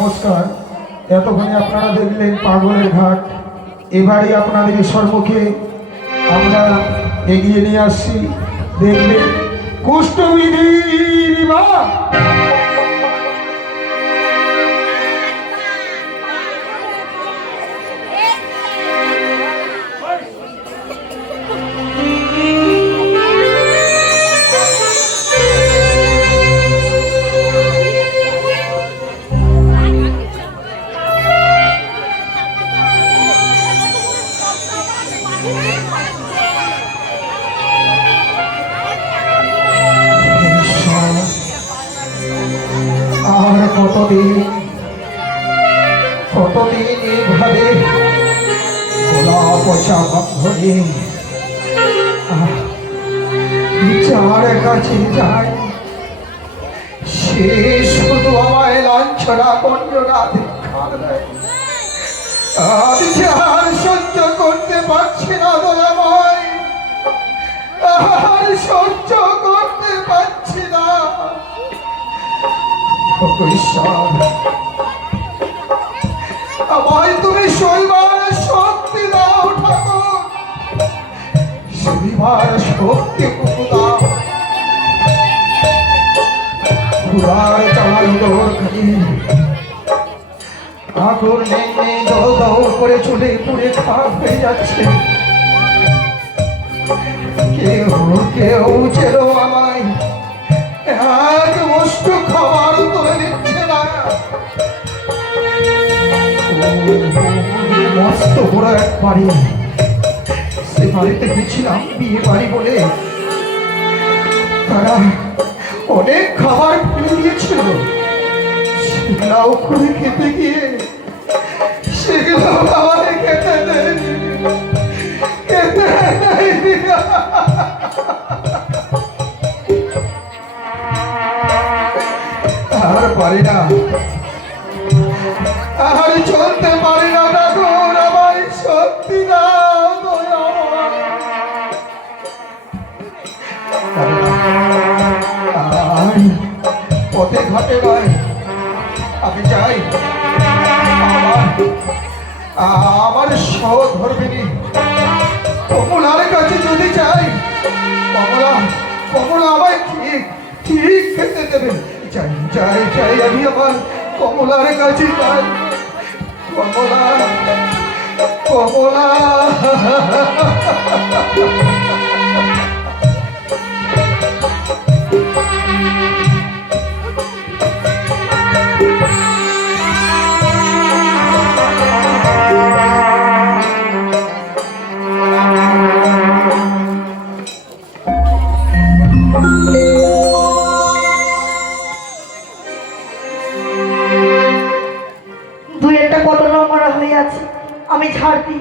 নমস্কার। এতক্ষণে আপনারা দেখলেন পাগলের ঘাট। এবারে আপনাদের সম্মুখে আমরা এগিয়ে নিয়ে আসছি, দেখবেন কুষ্ঠবিধি বা কতদিন এইভাবে গোলা পচা বন্ধনে যার কাছে যায় সে শুধু আমায় লাঞ্ছনা কঞ্জনা দীক্ষা দেয়। আমি যে আর সহ্য করতে পারছি না দয়াময়, আর সহ্য করতে পারছি না। আমায় তুমি শৈবার শক্তি দাও ঠাকুর, শৈবার শক্তি দাও। পুরার চাল দরকারি আগুন নেই দৌ দৌ করে চলে পুড়ে খারাপ হয়ে যাচ্ছে। কেউ কেউ ছিল আমায় এক মুষ্টি খাবার তুলে দিচ্ছে না। মস্ত বড় এক বাড়ি, সে বাড়িতে গেছিলাম বিয়ে বাড়ি বলে। তারা অনেক খাবার ফেলে দিয়েছিল, সেগুলাও করে খেতে গিয়ে সেগুলো খাবারে খেতে দেয়নি, খেতে দেয়নি। আর পারি না, আর চলতে পারি না ঠাকুর, আমায় শক্তি দাও দয়াময়। পথে ঘাটে নয় আমি যাই, আমার সহধর্মিনী কমলার কাছে যদি যাই, কমলা কমলা আমায় ঠিক ঠিক খেতে দেবে। যাই যাই যাই, আমি আমার কমলার কাছে যাই। কমলা কমলা আমি ছাড় দিই।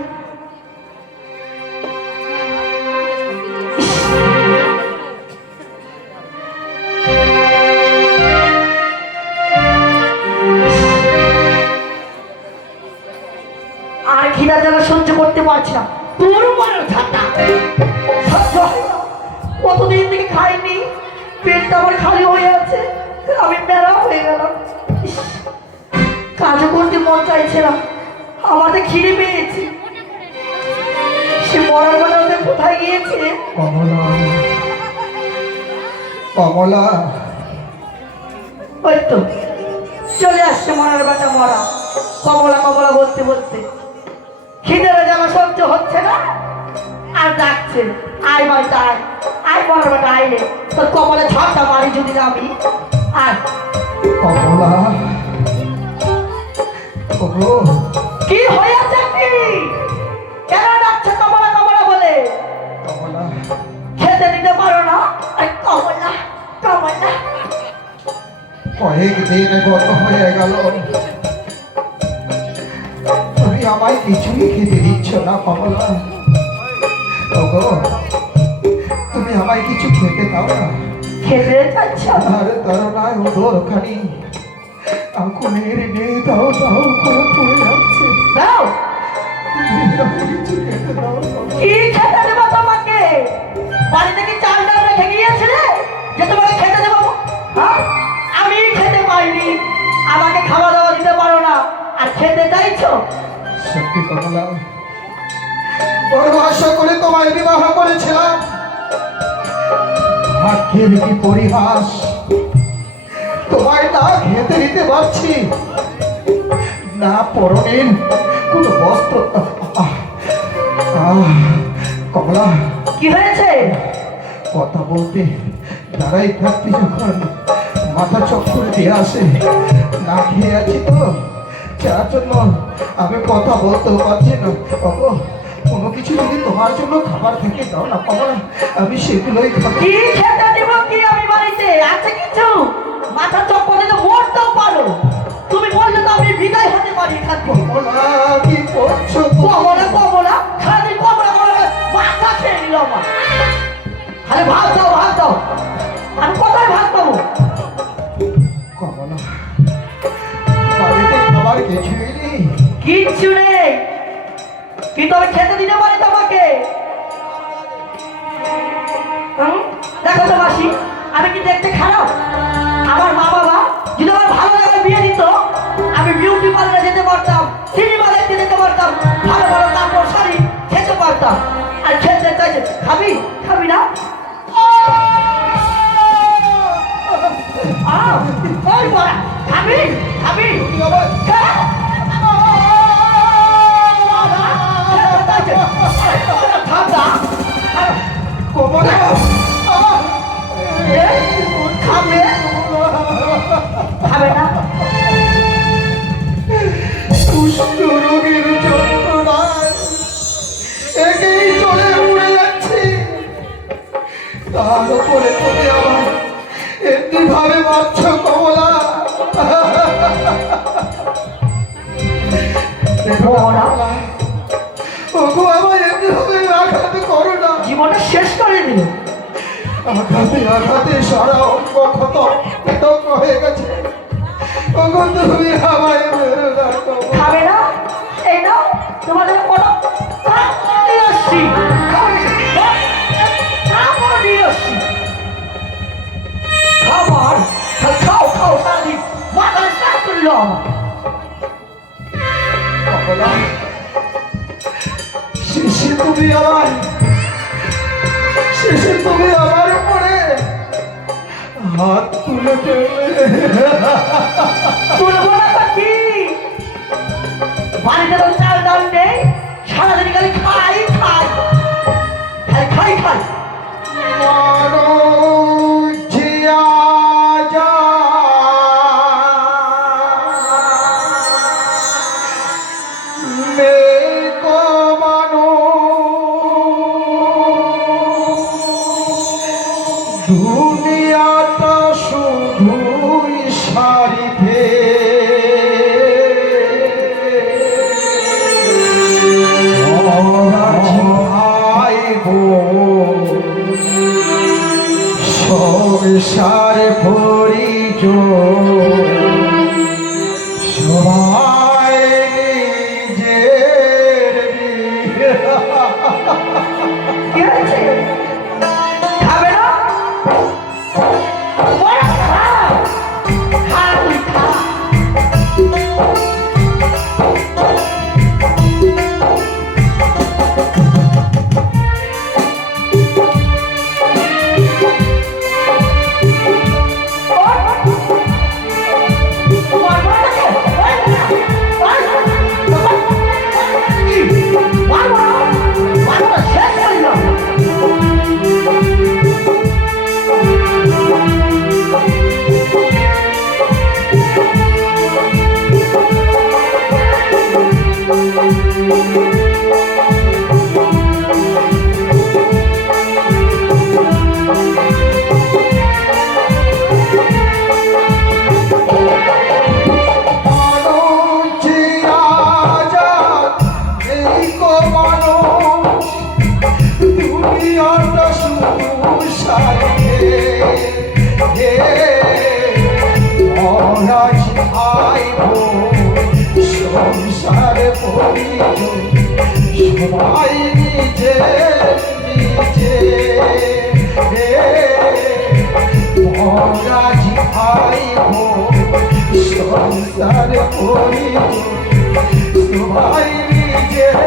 আর খিদা জ্বালা সহ্য করতে পারছি না, তোর মারো ঝাঁটা কতদিন থেকে খাইনি, পেটটা আমার খালি হয়ে আছে, আমি মেলা হয়ে গেলাম। কাজও করতে মন চাইছে না, আমাদের খিদে পেয়েছি। সে মরার বেলাতে কোথায় গিয়েছে? কমলা কমলা ওই তো চলে আসছে মরার বেটা মরা। কমলা কমলা বলতে বলতে খিদের জ্বালা সহ্য হচ্ছে না, আর ডাকছে আয় বাড়িতে আয়, আয় মরার বেটা আইলে তোর কমলা ঝড়টা মারি যদি না আমি। আর কমলা কি হয়েছে কি, কেন ডাকছে কমলা কমলা বলে? কমলা খেতে দিতে পারো না? কমলা কমলা কয়েকদিন গত হয়ে গেল, তুমি আমায় কিছুই খেতে দিচ্ছ না কমলা। তুমি আমায় কিছু খেতে দাও না। খেতে চাচ্ছ? আরে তার নাই ওখানে আগুনের নেই দাও দাও করে পড়ে যাচ্ছে। দাও, কিছু খেতে দাও। কি খেতে দেবো তোমাকে? বাড়িতে কি চাল ডাল রেখে গিয়েছিলে যে তোমাকে খেতে দেবো? হ্যাঁ, আমি খেতে পাইনি, আমাকে খাওয়া দাওয়া দিতে পারো আর খেতে চাইছো? সত্যি কমলা, বড় আশা করে তোমায় বিবাহ করেছিলাম, ভাগ্যের কি পরিহাস, তোমায় না খেতে দিতে পারছি না, পরনের কোনো বস্ত্র। কমলা, কি হয়েছে? কথা বলতে দাঁড়াই থাকতে যখন মাথা চক্কর দিয়ে আসে, না খেয়ে আছি তো, যার জন্য আমি কথা বলতেও পারছি না। বাবু, কোনো কিছু যদি তোমার জন্য খাবার থেকে দাও না কমলা, আমি সেগুলোই খাবো। কি খেতে দিব কি আমি বাড়িতে? আছে কিছু? মাথা চপ্পলে তো মরতেও পারো। তুমি বললে তো আমি বিদায় হতে পারি এখান থেকে। কমলা, কি করছো কমলা কমলা খালি কমলা কমলা মাথা খেয়ে নিল আমার। খালি ভাত দাও ভাত দাও, আমি কোথায় ভাত পাবো? কমলা, বাড়িতে খাবার কিছুই নেই? কিচ্ছু নেই, কিন্তু আমি খেতে দিতে পারি তোমাকে। দেখো তো মাসি, আমি কি দেখতে খারাপ? আমার মা বাবা যদি আমার ভালো জায়গায় বিয়ে দিত, আমি বিউটি পার্লারে যেতে পারতাম, সিনেমা দেখতে যেতে পারতাম, ভালো ভালো কাপড় শাড়ি খেতে পারতাম। আর খেতে চাইছে, খাবি খাবি না? ওই বড়া, খাবি খাবি কমলা, খাবে খাবে না? কুষ্ঠ রোগের যন্ত্রণায় একেই চলে উড়ে যাচ্ছে, তার উপরে তুমি আমার এমনি ভাবে মারছ কমলা। ওগো, আমার এমনি ভাবে আঘাত করো না, জীবনটা শেষ করে দিল। আঘাতে আঘাতে সারা অঙ্গ ক্ষত বিতর্ক হয়ে গেছে। ওগো, তুমি আমায় মেরো না কমলা। খাবে না? এই নাও তোমাদের কত নিয়ে আসছি, খাবার খাও খাও সারাদিন মাথা স্নান করল আমার। কমলা, শেষে তুমি আমার উপরে হাত তুলে ফেললে। তুলবো না তো কি? বাড়িতে তো চাল ডাল নেই, সারাদিন খালি খাই খাই খাই খাই খাই। জিয়া যা মেকো মানো দুনিয়াটা শুধুই সারিতে সংসার পরিচয় সবাই নিজের। কি হয়েছে? খাবে না? বড় খা, খা তুই খা। সংসারে পরিচয় সবাই নিজে নিজে মহারাজ ভাই সংসারে পরিচয় সবাই নিজের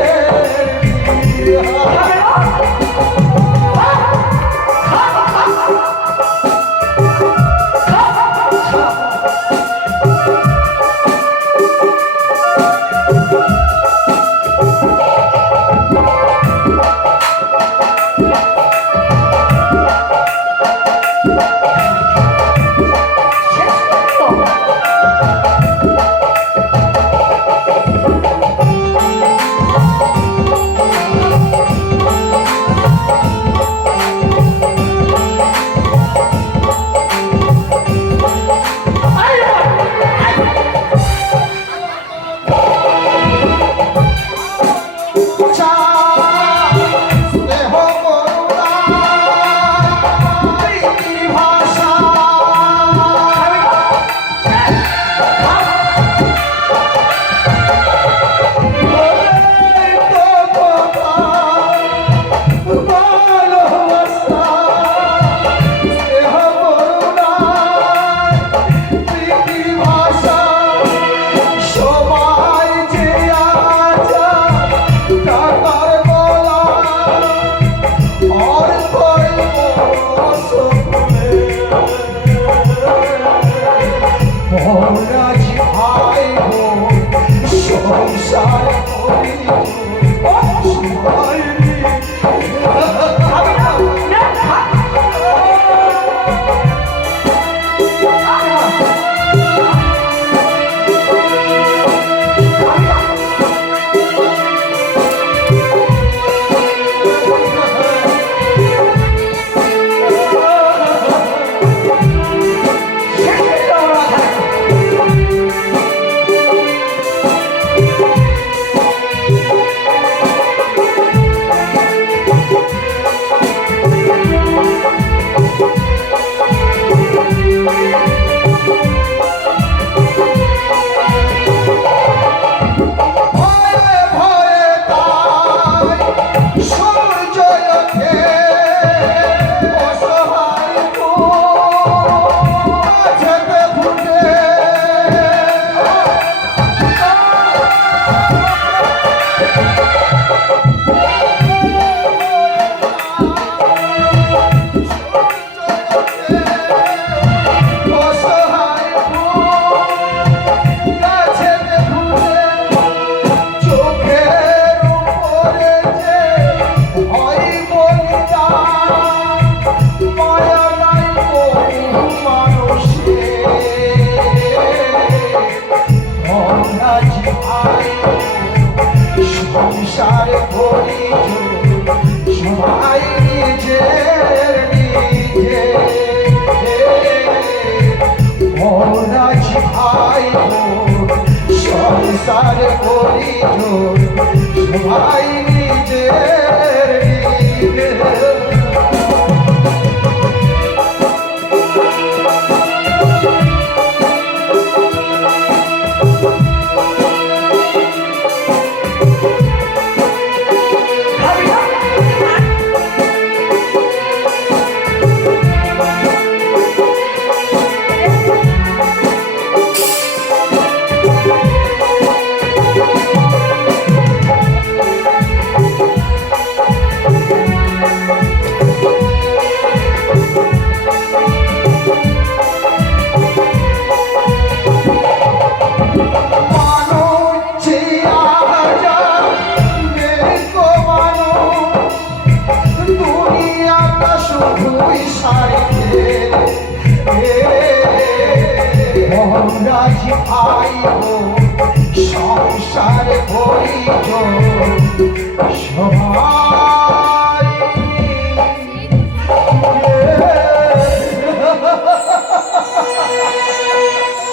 সবাই নিজের সংসার পরিজন সবাই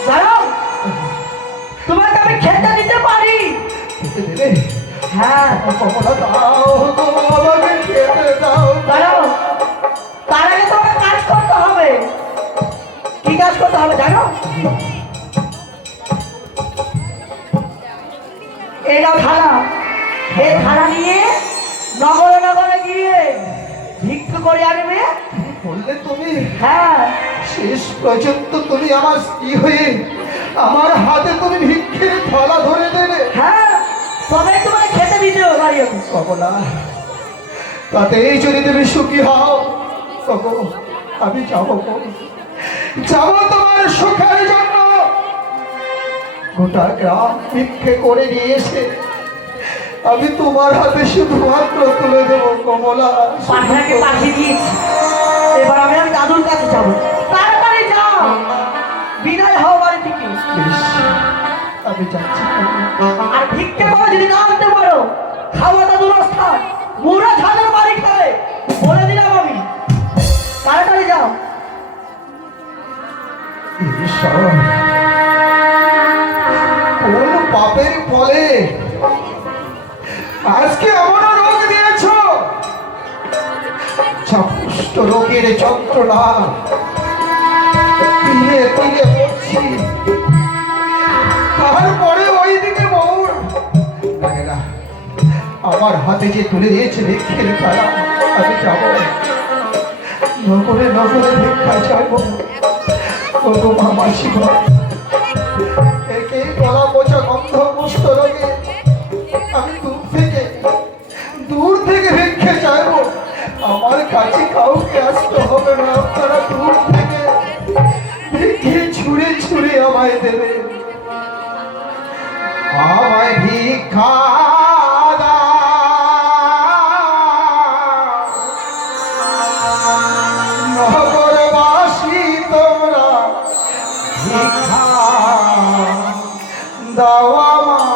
দাঁড়াও, তোমাকে আমি খেতে দিতে পারি। হ্যাঁ, কমলা দাও, আমাকে খেতে দাও। দাঁড়াও, তার আগে তোমাকে কাজ করতে হবে। কি কাজ করতে হবে জানো? এটা থালা, এই থালা নিয়ে নগরে নগরে গিয়ে ভিক্ষু করে আনবে। বললে তুমি হ্যাঁ, শেষ পর্যন্ত তুমি আমার স্ত্রী হয়ে আমার হাতে তুমি ভিক্ষের থালা ধরে দেবে। হ্যাঁ, তবে তোমার খেতে দিতে হবে বাড়ি আমি। কমলা, তাতেই যদি তুমি সুখী হও তবু আমি যাবো গো। যাবো তোমার সুখের জন্য। গোটা গ্রাম ভিক্ষে করে নিয়ে এসে আমি তোমার হাতে শুধুমাত্র তুলে দেবো কমলা। পাঠাকে পাঠিয়ে দিয়েছি, এবার আমি আর দাদুর কাছে যাবো। তাড়াতাড়ি যাও, বিদায় হও বাড়ি থেকে। বেশ, আমি যাচ্ছি কমলা। আর ভিক্ষে করে যদি না আনতে পারো, খাওয়া দাদুর স্থান মুড়া ঝালের বাড়ি খাবে বলে দিলাম আমি। তাড়াতাড়ি যাও। ঈশ্বর, কোন পাপের ফলে আজকে এমন রোগ দিয়েছ? কুষ্ঠ রোগের যন্ত্রণা তিলে তিলে পড়ছি, তারপরে ওইদিকে মৌর লাগে না। আমার হাতে যে তুলে দিয়েছে ভিক্ষের তারা, আমি যাব নগরে নগরে ভিক্ষা চাইব। তবু মা মাসিমা একে গলা পচা গন্ধ কুষ্ঠ রোগে আমি দূর থেকে ভিক্ষে চাইব। আমার কাছে কাউকে আসতে হবে না, আপনারা দূর থেকে ভিক্ষে ছুঁড়ে ছুঁড়ে আমায় দেবে। আমায় ভিক্ষা নগরবাসী তোমরা ভিক্ষা দাও আমায়।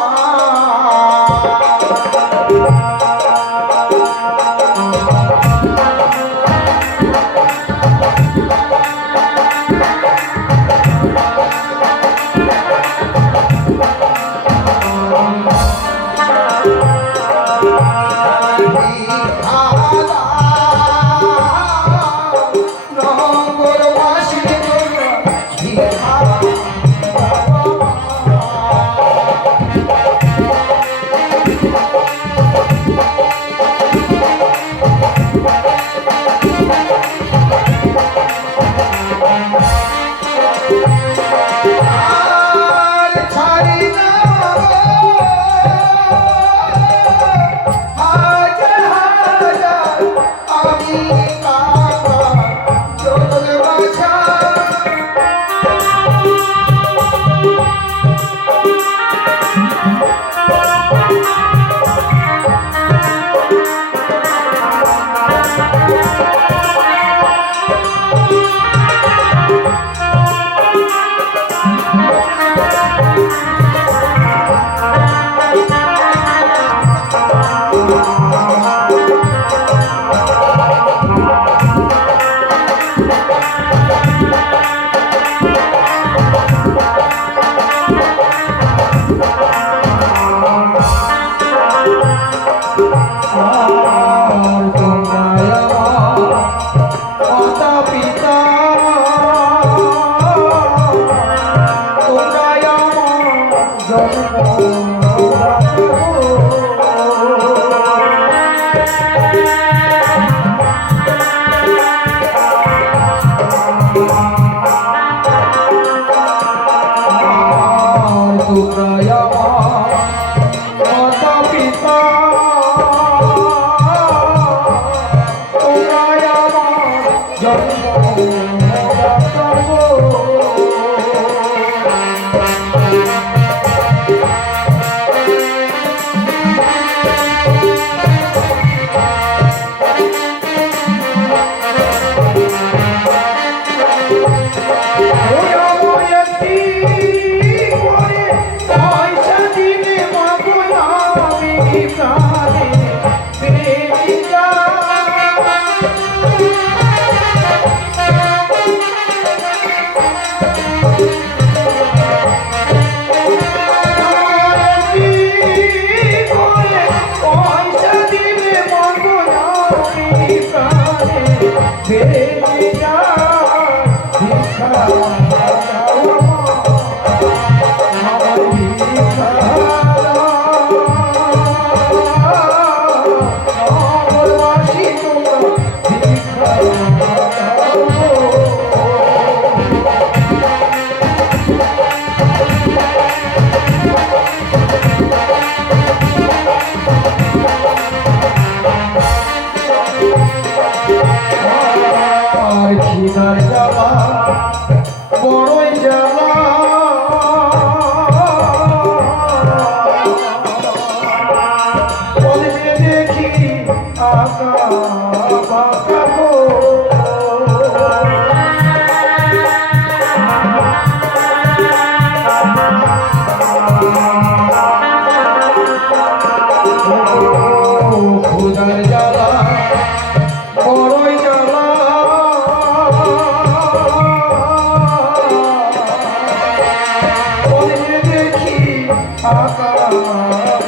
ফাঁকা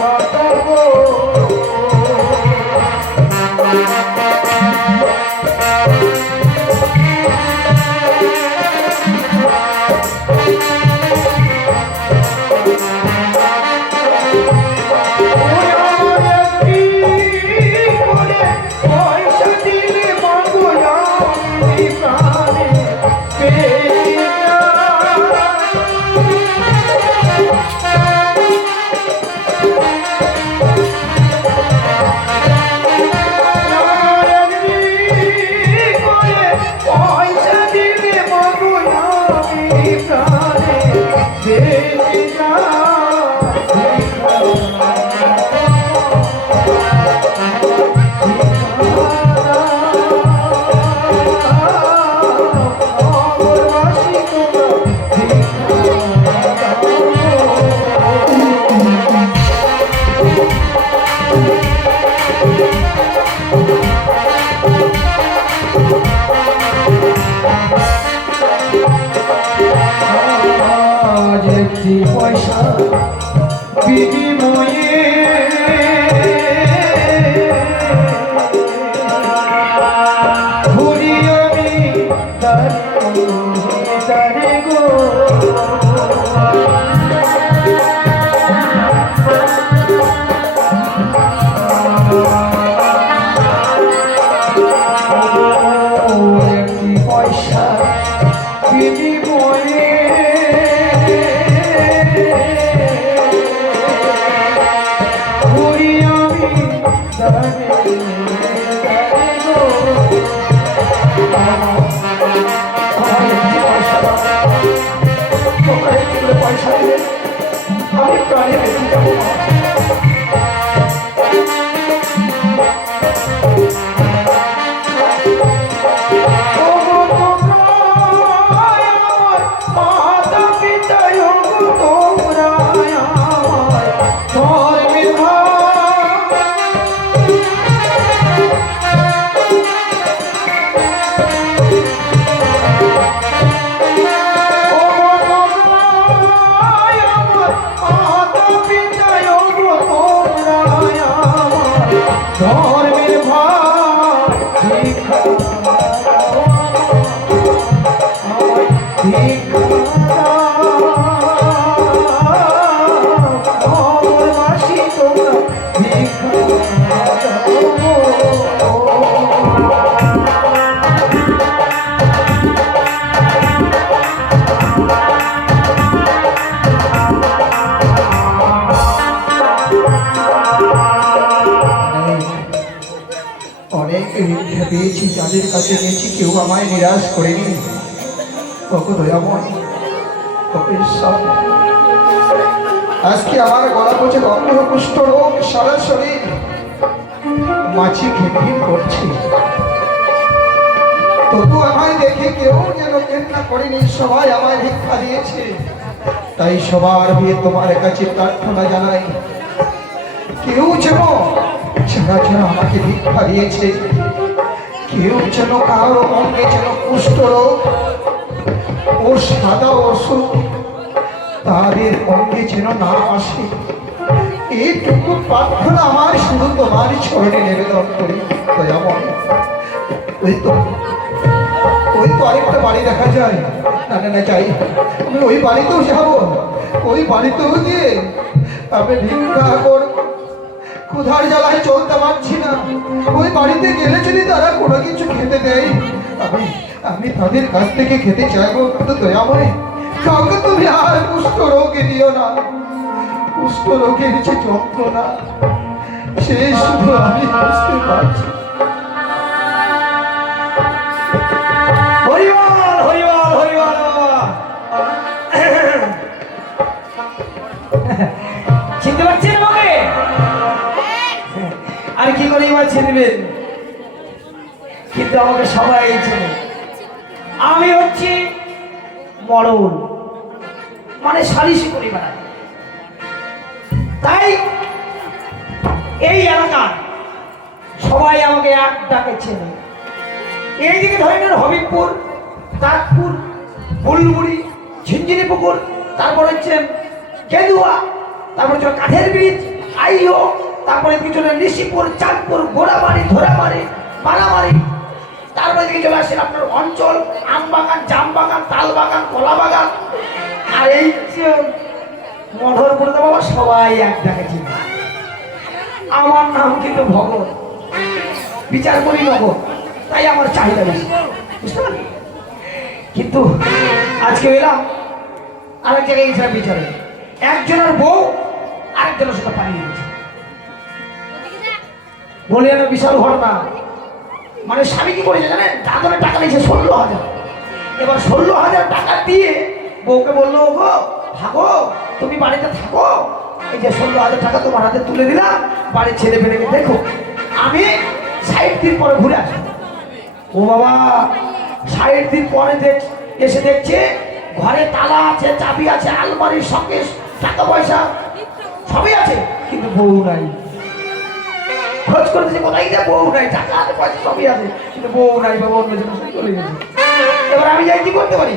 বাতাবো পয়সা বিনিময়ে ঘুরি আমি দাঁড়ে গো একটি পয়সা বিনিময়ে পয়সা দিলে আমি প্রাণে বেঁচে যাবো ধর্মের ভাই অনেক ভিক্ষা পেয়েছি, যাদের কাছে গেছি কেউ আমায় নিরাশ করেনি। কত দয়াময়, কত ঈশ্বর। আজকে আমার গলা পচে গন্ধ কুষ্ঠ রোগ, সারা শরীর মাছি ঘিনঘিন করছে, তবু আমায় দেখে কেউ যেন কেন্না করেনি, সবাই আমায় ভিক্ষা দিয়েছে। তাই সবার হয়ে তোমার কাছে প্রার্থনা জানাই, কেউ যেন যারা যেন আমাকে ভিক্ষা দিয়েছে, কেউ যেন কারো অঙ্গে যেন কুষ্ঠ রোগ ও সাদা অসুখ তাদের অঙ্গে যেন না আসে, এইটুকু প্রার্থনা আমার শুধু তোমার চরণে নিবেদন করি। দয়াময়, ওই তো আরেকটা বাড়ি দেখা যায়। না না না, চাই আমি ওই বাড়িতেও যাবো, ওই বাড়িতেও গিয়ে আমি ভিক্ষা করব। ক্ষুধার জ্বালায় চলতে পারছি না, ওই বাড়িতে গেলে যদি তারা কোনো কিছু খেতে দেয়, আমি তাদের কাছ থেকে খেতে চাইবো। কিন্তু দয়াময়, কাউকে তুমি আর কুষ্ঠ রোগে দিও না। কুষ্ঠ রোগের যে যন্ত্রণা, সে শুধু আমি বুঝতে পারছি। হরিবল হরিবল হরিবল। চিনতে পারছেন আমাকে? আর কি করে এবার চিনবেন? কিন্তু আমাকে সবাই চেনে। আমি হচ্ছি মরণ, মানে সালিশি করি বেড়াই। তাই এই এলাকার সবাই আমাকে এক ডাকে চেনে। এইদিকে ধরে নেন হবিবপুর, তাজপুর, বুলবুড়ি, ঝিঞ্জিরি পুকুর, তারপর হচ্ছেন কেদুয়া, তারপরে চলো কাঠের ব্রিজ, আইও, তারপরে দিকে চলে নিশিপুর, চাঁদপুর, গোড়াবাড়ি, ধরাবাড়ি, মারামারি, তারপরে দিকে চলে আসেন আপনার অঞ্চল, আম বাগান, জাম বাগান, তাল বাগান, কলা বাগান, আর এই যে মধুরপুরে তো বাবা সবাই এক ডাকে চিনি। আমার নাম কিন্তু ভগত, বিচার করি নগর, তাই আমার চাহিদা বেশি, বুঝতে পারলি? কিন্তু আজকে এলাম আরেক জায়গায় গেছিলাম বিচারে, একজনের বউ আরেকজনের সাথে পালিয়ে গেছে। বলে একটা বিশাল ঘটনা, মানে স্বামী কি করেছে জানেন, দাদনের টাকা নিয়েছে 16,000। এবার 16,000 টাকা দিয়ে বউকে বললো, গো ভাগো, তুমি বাড়িতে থাকো, এই যে 16,000 টাকা তোমার হাতে তুলে দিলাম, বাড়ির ছেলে পেলেকে দেখো, আমি 60 দিন পরে ঘুরে আসবো। ও বাবা, 60 দিন পরে এসে দেখছে ঘরে তালা আছে, চাবি আছে, আলমারির সঙ্গে টাকা পয়সা সবই আছে, কিন্তু বউ নাই। খোঁজ করতেছে কোথায় গিয়ে, বউ নাই, টাকা আছে, পয়সা সবই আছে, কিন্তু বউ নাই, বাবা অন্য জন্য চলে গেছে। এবার আমি যাই কি করতে পারি,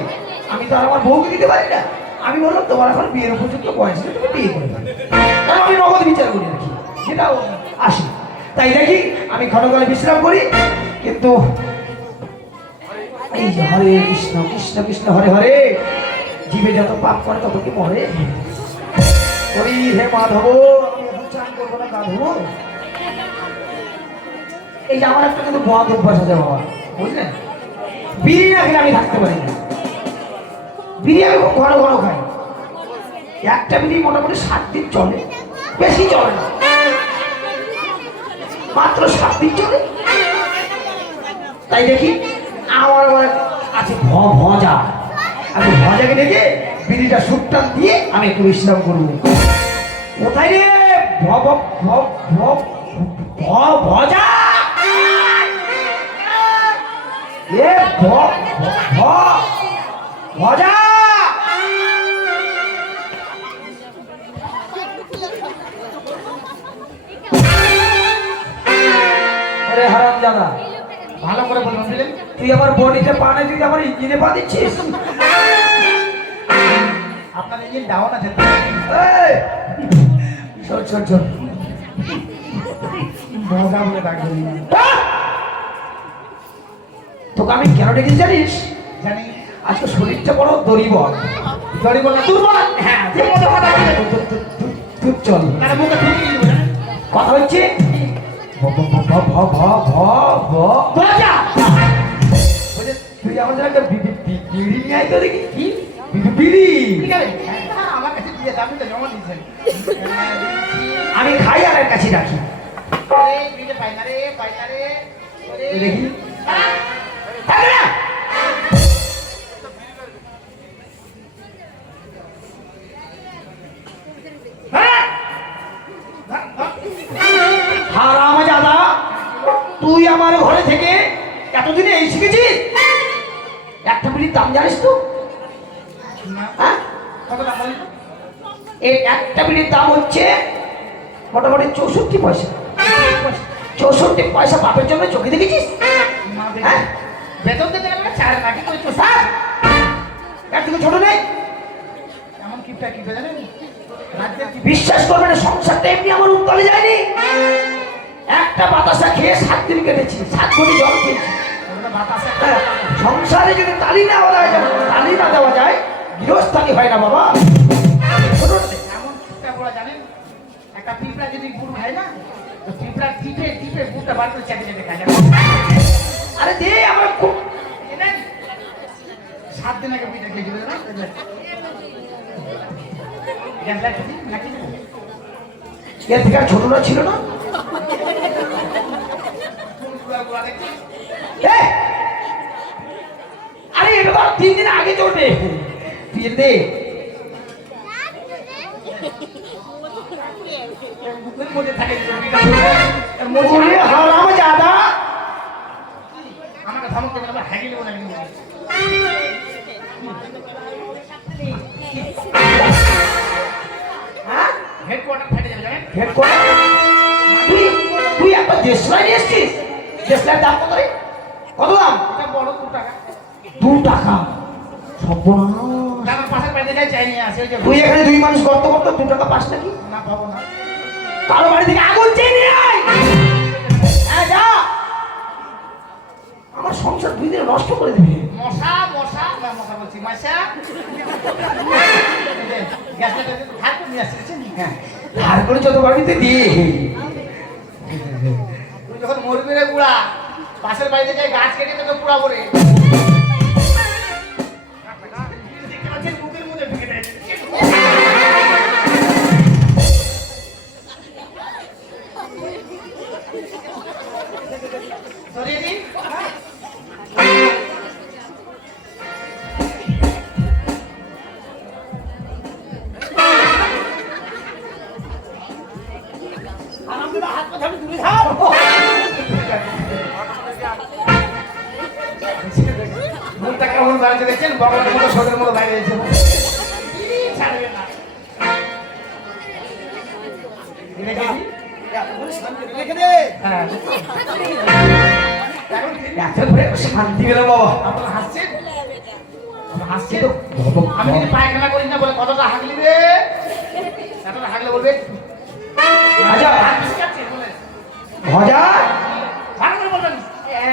আমি তো আর আমার বউকে দিতে পারি না। আমি বললাম তোমার এখন বিয়ের উপযুক্ত বয়স, তুমি বিয়ে করে পারো, কারণ আমি নগদ বিচার করি আর কি, সেটাও আসি। তাই দেখি আমি ঘনকালে বিশ্রাম করি, কিন্তু এই যে হরে কৃষ্ণ কৃষ্ণ কৃষ্ণ হরে হরে, জীবে যত পাপ করে তত কি মরে। ওই হে মাধব, আমি এখন চান করবো না, গাধব। এই যে আমার একটা কিন্তু বদ অভ্যাস আছে বাবা, বুঝলেন? বিড়ি না খেলে আমি থাকতে পারি না। বিড়ি আমি খুব ঘন ঘন খাই, একটা বিড়ি মোটামুটি 7 দিন চলে, বেশি চলে না, মাত্র 7 দিন চলে। তাই দেখি আমার আবার আছে ভজা, আমি ভজাকে ডেকে বিড়িটা সুটটান দিয়ে আমি একটু বিশ্রাম করবো। কোথায় রে ভজা, এ ভজা, আরে হারামজাদা, ভালো করে বলুন দিলেন, তুই আমার বডিতে পা নেই, তুই আমার ইঞ্জিনে পা দিচ্ছিস। আপনার ইঞ্জিন ডাউন আছে। শোন শোন শোন, মজা বলে ডাকবি, তোকে আমি কেন ডেকেছি জানিস? জানি, আজকে শরীরটা বড় দরিবল, দরিবল না দুর্বল। হ্যাঁ, তুই চল, কথা হচ্ছে তুই আমার জন্য একটা বিড়ি নিয়ে আয় তো দেখি। কি বিড়ি? আমি খাই আর কাছে রাখি, দেখি হারামজাদা, তুই আমার ঘরে থেকে এতদিনে এই শিখেছিস? একটা বিড়ির দাম জানিস তো? হ্যাঁ, এই একটা বিড়ির দাম হচ্ছে মোটামুটি 64 পয়সা। 64 পয়সা বাপের জন্য চোখে দেখেছিস? হ্যাঁ, বেতন দিতে গেলে 4 লাখি করে 64, এর থেকে ছোট নেই। এমন কিপটা কি জানেন, বিশ্বাস করবে না, সংসারটা এমনি আমার উত্তলে যায়নি। একটা বাতাসা খেয়ে 7 দিন কেটেছি, 7 কোটি জল খেয়েছি। সংসারে যদি তালি না দেওয়া যায়, তালি না দেওয়া যায়, গৃহস্থানি হয় না বাবা। এমন কিপটা বলা জানেন, একটা পিঁপড়া যদি গুড় খায় না, তো পিঁপড়া টিপে টিপে গুড়টা বার করে চেপে চেপে খায়। আরে দে, আমরা খুব 7 দিন আগে পিঠা খেয়েছিল না, এর থেকে ছোটরা ছিল না। আরে এটা তো 3 দিন আগে চলবে, তুই দে। হারামজাদা, আমাকে ধমক দেবে না, হ্যাগিল বলে হেডকোয়ার্টার ফেটে যাবে জানেন? হেডকোয়ার্টার তুই একটা দেশলাই নিয়ে এসছিস? দেশলাইয়ের দাম কত রে? কত দাম? এটা বড় 2 টাকা। 2 টাকা? সর্বনাশ, আমার পাশের বাড়িতে যাই চাই নিয়ে আসে ওই যে তুই এখানে দুই মানুষ গর্ত করতো 2 টাকা পাস নাকি? না পাবো না। কারো বাড়ি থেকে আগুন চেয়ে নিয়ে আয়। হ্যাঁ যা, আমার সংসার 2 দিনে নষ্ট করে দিবি। মশা মশা না মশা বলছি মশা গ্যাসটা হাত করে নিয়ে আসছে হ্যাঁ ধার করে যত পারবি তুই দিয়ে। তুই যখন মরবি রে বুড়া পাশের বাড়িতে যাই গাছ কেটে তোকে পুরা করে বুকের মধ্যে ঢুকে দেয়। সরিয়ে দিন। আলহামদুলিল্লাহ, হাত পা দূরে থাক। মুখটা কেমন বাইরে দেখছেন, বগলের মতো সোদের মতো বাইরে এসেছে। ছাড়বে না। রেখে দিই? রেখে দে। হ্যাঁ। এখন এত করে শান্তি পেলাম বাবা। আপনারা হাসছেন? আপনারা হাসছেন? আমি যদি পায়খানা করি না বলে কতটা হাগলি রে? এতটা হাগলে বলবে আচ্ছা হাত পিছকাচ্ছে বলে। ভজা ভালো করে বলবেন।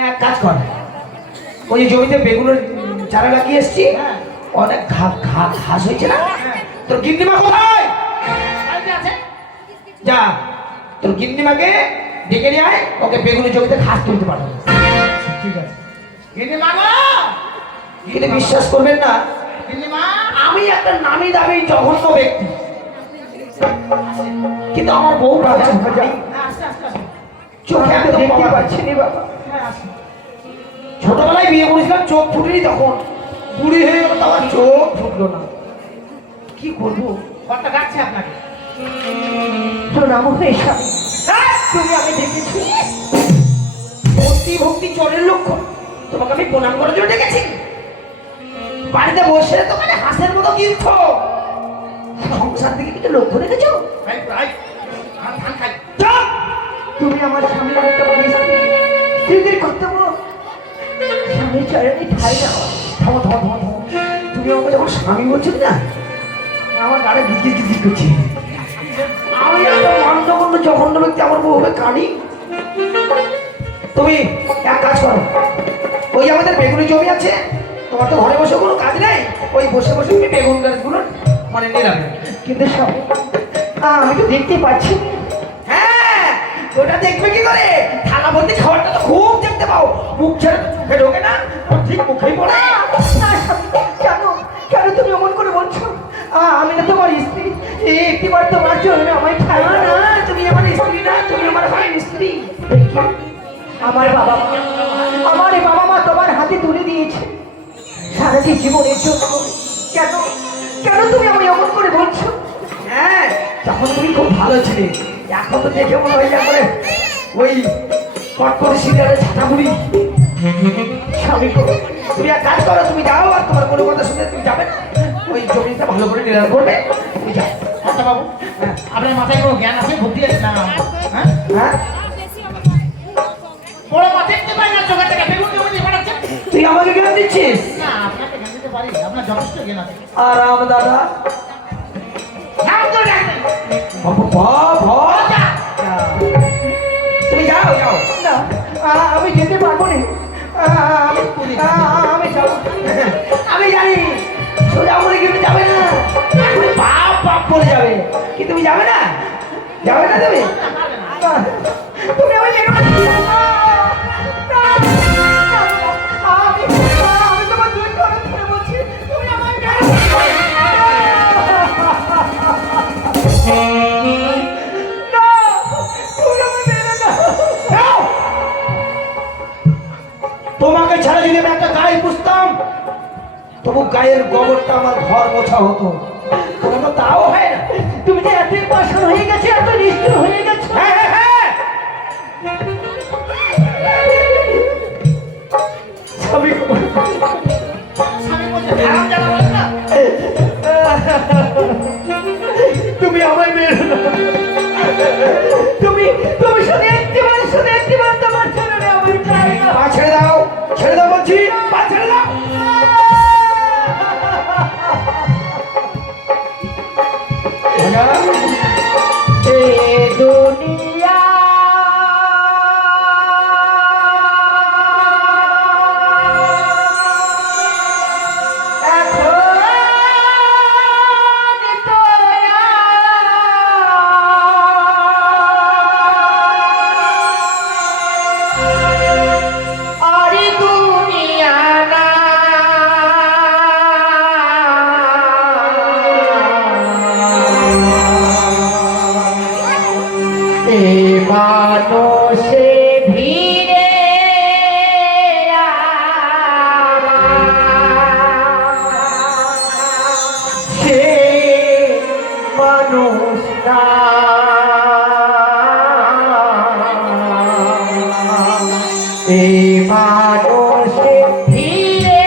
এক কাজ কর, ওই যে জমিতে বেগুনের চারা লাগিয়ে এসছি, হ্যাঁ। অনেক ঘাস হয়েছে না, হ্যাঁ। তোর গিন্নিমা কোথায়? বাড়িতে আছে? যা তোর গিন্নিমাকে ডেকে নিয়ে আয়, ওকে বেগুনের জমিতে ঘাস তুলতে পাঠাবো। ঠিক আছে। গিন্নি মা গো! কিন্তু বিশ্বাস করবেন না, গিন্নি মা! আমি একটা নামি দামি জঘন্য ব্যক্তি, কিন্তু আমার বউ আস্তে আস্তে আস্তে। চোখে একদম দেখতে পাচ্ছি না বাবা। হ্যাঁ, আসুন। ছোটবেলায় বিয়ে করেছিলাম, চোখ ফুটেনি, তখন বুড়ি হয়ে গেল, আমার চোখ ফুটলো না, কি করবো? কতটা ডাকছে আপনাকে? প্রণাম হয়ে স্বামী, হ্যাঁ, তুমি আমি দেখেছি। ভক্তি ভক্তি চোরের লক্ষণ, তোমাকে আমি প্রণাম করার জন্য ডেকেছি। বাড়িতে বসে তো মানে হাঁসের মতো গিলছো, সংসার দিকে কিছু লক্ষ্য রেখেছো? ভাই ভাই ধান খাই। চুপ! তুমি আমার স্বামী, আমি তোমার স্ত্রী। স্ত্রীদের কর্তব্য স্বামীর চরণে ঠাই দাও। থামো থামো থামো থামো। তুমি আমাকে যখন স্বামী বলছো না, আমার গাড়ি গিজ গিজ করছে। আমি একটা মান্যগণ্য জঘন্য ব্যক্তি, আমার বউ হবে কানি। তুমি এক কাজ করো, ওই আমাদের বেগুনি জমি আছে, তোমার তো ঘরে বসে কোনো কাজ নেই, ওই বসে বসে তুমি বেগুন গাছগুলো মানে নিলাম। কিন্তু স্বামী, আমি তো দেখতে পাচ্ছি না। হ্যাঁ, ওটা দেখবে কি করে? থালা ভর্তি খাবারটা তো খুব দেখতে পাও, মুখ ছেড়ে তো চোখে ঢোকে না, ঠিক মুখেই পড়ে। না, স্বামী, কেন কেন তুমি এমন করে বলছো? আমি না তোমার স্ত্রী। একটিবার তোমার জন্য আমায় ঠাই না দাও। না, তুমি আমার স্ত্রী না, তুমি আমার হয় স্ত্রী। আমার বাবা মা, আমার এই বাবা মা তোমার হাতে তুলে দিয়েছে সারাটি জীবনের জন্য। কেন কেন তুমি আমায় এমন করে বলছো? হ্যাঁ, তখন তুমি খুব ভালো ছিলে, এখন তো দেখে মনে হয় করে ওই কটকটি সিরিয়ালের ছাতাগুড়ি। স্বামী গো, তুমি এক কাজ করো, তুমি যাও, আর তোমার কোনো কথা শুনে তুমি যাবে না, ওই জমিটা ভালো করে নির্ণয় করবে, তুমি যাও। আচ্ছা বাবু, আপনার মাথায় কোনো জ্ঞান আছে, বুদ্ধি আছে না? হ্যাঁ? হ্যাঁ, বড় মা দেখতে পাই না চোখের থেকে বেগুন জমি দিয়ে পাঠাচ্ছেন। তুই আমাকে জ্ঞান দিচ্ছিস? না, আপনাকে জ্ঞান দিতে পারি, আপনার যথেষ্ট জ্ঞান আছে। আরাম দাদা, নাম তো জানেন। তুমি যাও যাও। না, আমি যেতে পারবো না। আমি যাবো। আমি জানি সোজা বলে কিন্তু যাবে না, এখন বাপ বাপ বলে যাবে, কি তুমি যাবে না? যাবে না তুমি? না, তুমি আমায় মেরো না। আমি তোমার দুই করে ধরে বলছি, তুমি আমায় মেরো না। না, তুমি আমায় মেরো না। যাও। তোমাকে ছাড়া যদি আমি একটা গায়ে পুষতাম, তবু গায়ের গোবরটা আমার ঘর মোছা হতো, তোমার তো তাও হয় না। তুমি যে এত পাষাণ হয়ে গেছে, এত নিষ্ঠুর হয়ে গেছে। হ্যাঁ হ্যাঁ হ্যাঁ, স্বামী গো, স্বামী বলছে হারাম জানা বলেন না। তুমি আমায় মেরো না। তুমি তুমি শুধু একটিবার তোমার ছেলে আমায় চাই না। পা ছেড়ে দাও, ছেড়ে দাও বলছি, পা ছেড়ে দাও। এ দুনিয়া মানুষে ভিড়ে সে মানুষ না এই মানুষে ভিড়ে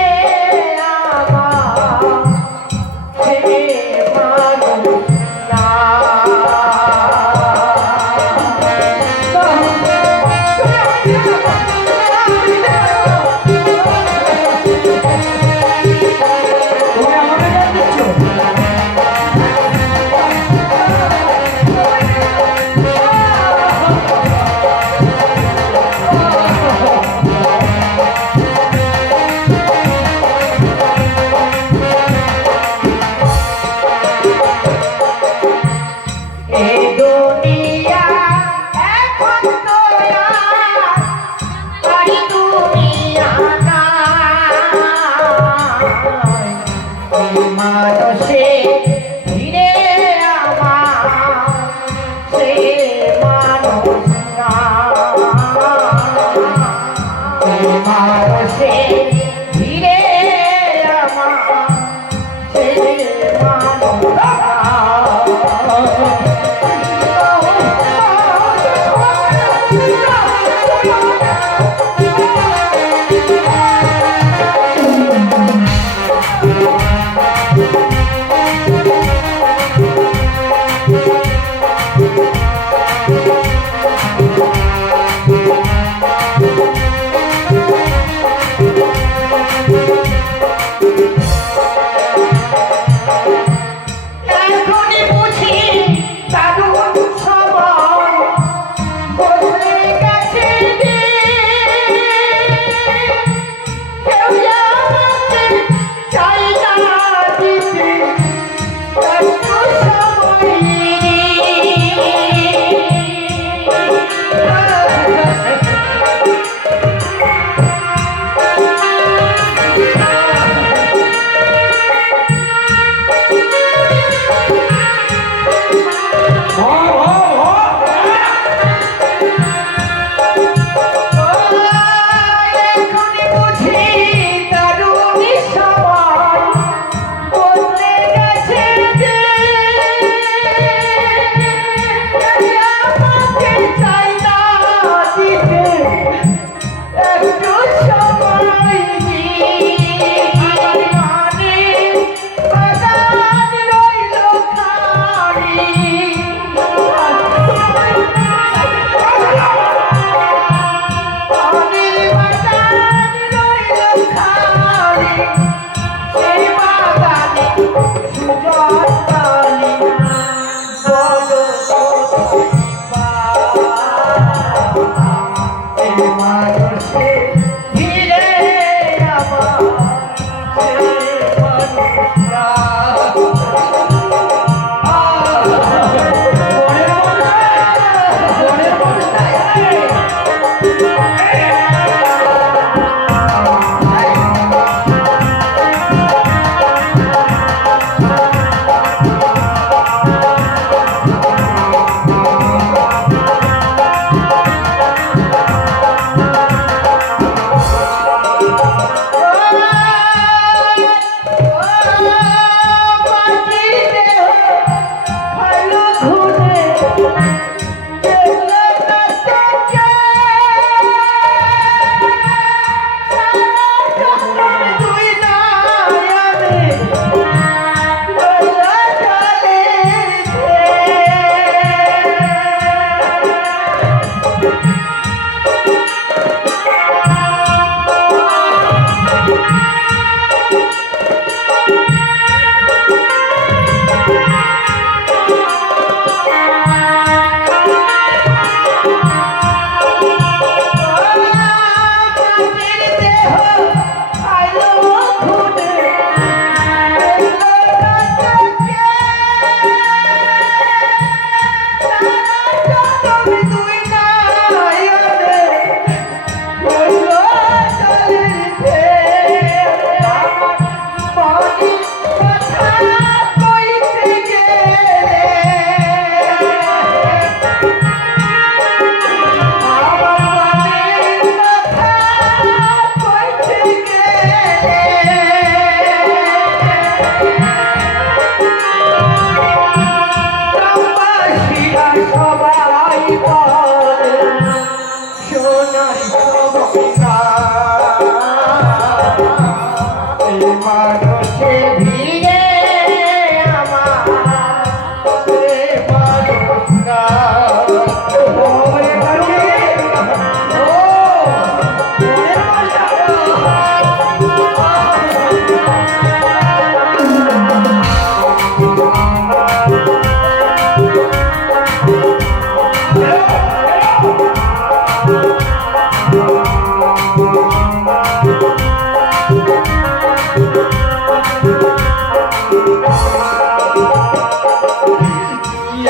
সে মানুষ না মানুষে ভিড়ে সে মানুষ না মানুষে ভিড়ে সে মানুষ না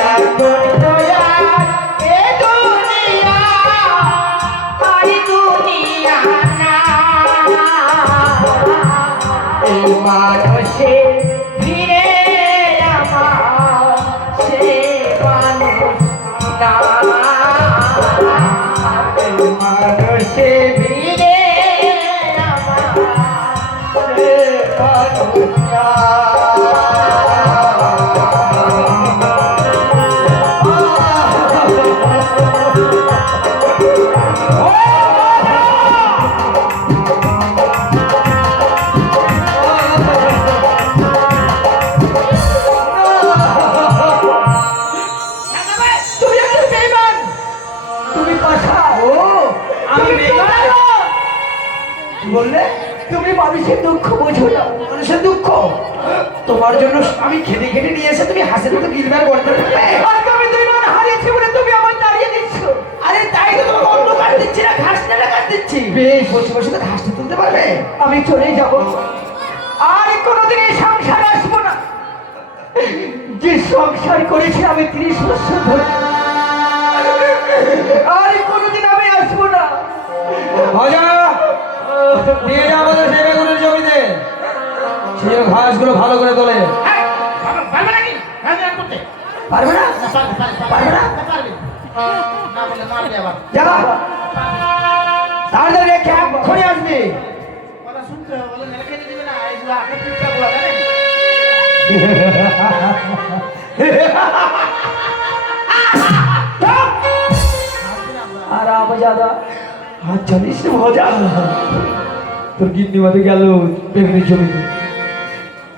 এখন তো আর এ দুনিয়া আর দুনিয়া না, এই মানুষে ফিরে আমার সে মানুষ না, এই মানুষে ফিরে আমার সে মানুষ না। তুমি একটা বেঈমান, তুমি পাশা। ও আমি তুমি বেঈমান? বেঈমান। কি বললে? তুমি মানুষের দুঃখ বোঝো না। মানুষের দুঃখ তোমার জন্য আমি খেটে খেটে নিয়ে এসে তুমি হাসির মতো গিলবার করতে পারবে? আজকে আমি 2 বার হারিয়েছি বলে তুমি আমার দাঁড়িয়ে দিচ্ছ। আরে তাই তো তোমাকে অন্য কাজ দিচ্ছি না, ঘাস নেড়ে কাজ দিচ্ছি। বেশ, বসে বসে তো ঘাসটা তুলতে পারবে। আমি চলে যাব, আর কোনোদিন এই সংসারে আসবো না। যে সংসার করেছি আমি 30 বছর ধরে, আর কোনোদিন আমি আসবো না। মজা নিয়ে যাও আমাদের সেবেগুলোর জমিতে, সেই ঘাসগুলো ভালো করে তোলে। পারবে নাকি? হ্যাঁ করতে পারবে না? পারবে না? না বলে মারবে আবার। যা তাড়াতাড়ি রেখে এক্ষুনি আসবি। বলে শুনতে হবে, বলে নেড়ে খেতে দিবে না, এইগুলো আগে পিঠটা গুলো জানেন? আরাম জাদা, আর জানিস না মজা, তোর গিন্নি মাঝে গেল বেগুনের জমিতে,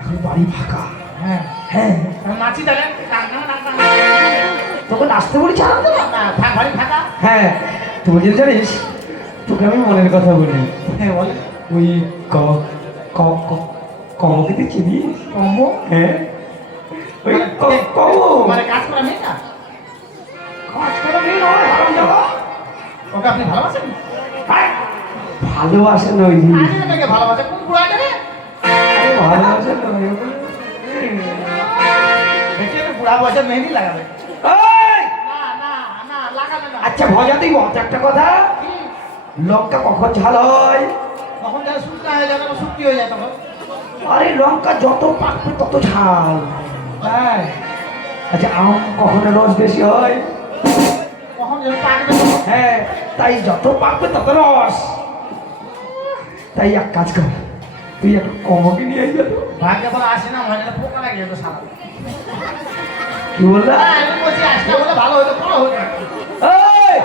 এখন বাড়ি ফাঁকা। হ্যাঁ হ্যাঁ নাচি তাহলে তোকে নাচতে বলি চালাতে না। বাড়ি ফাঁকা। হ্যাঁ তুই যে জানিস, তোকে আমি মনের কথা বলি। হ্যাঁ বলে ওই কমকে তুই চিনিস? কম্ব হ্যাঁ ওই কম মানে কাজ করা নেই না, কাজ করা নেই নয়, হারামজাদা। ওকে আপনি ভালোবাসেন? ভালোবাসে নয়, আগে নাকি ভালোবাসে কোন বুড়াটা রে? ভালোবাসে নয়। দেখি আমি বুড়া বয়সে মেহেন্দি লাগাবে। এই! না না না লাগাবে না। আচ্ছা ভজা তুই বল একটা কথা, লঙ্কা কখন ঝাল হয়? তখন যারা শুকনা হয়ে যাবে, শুকতি হয়ে যায় তখন। আরে লঙ্কা যত পাকবে তত ঝাল। হ্যাঁ আচ্ছা আম কখন রস বেশি হয়? কখন যেন পাকবে তখন। হ্যাঁ তাই যত পাকবে তত রস। তাই এক কাজ কর, তুই একটু কমকে নিয়ে যা তো। ভাগ্যে বলে আসে না, মনে হয় পোকা লাগে তো সারা। কি বললা? হ্যাঁ আমি বলছি আসলে বলে ভালো হতো, বড় হতো। এই!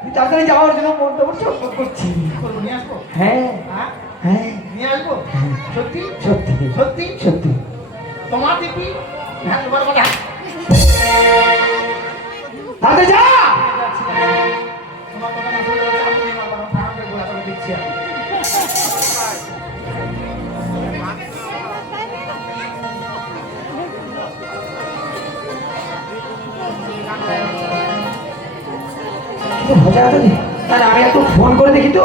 তুই তাড়াতাড়ি যাওয়ার জন্য মনটা আমার ছটফট করছি। কি করবো, নিয়ে আসবো? হ্যাঁ হ্যাঁ হ্যাঁ নিয়ে আসবো? সত্যি সত্যি সত্যি? সত্যি। তোমার দিবি? হ্যাঁ তোমার বলে হ্যাঁ। তাড়াতাড়ি যা। তোমার কথা না শুনলে আমি নিয়ে মারবো, আমি খারাপ করে বলে তোকে দিচ্ছি আমি। ভজা কথা তাহলে আমি একটু ফোন করে দেখি তো।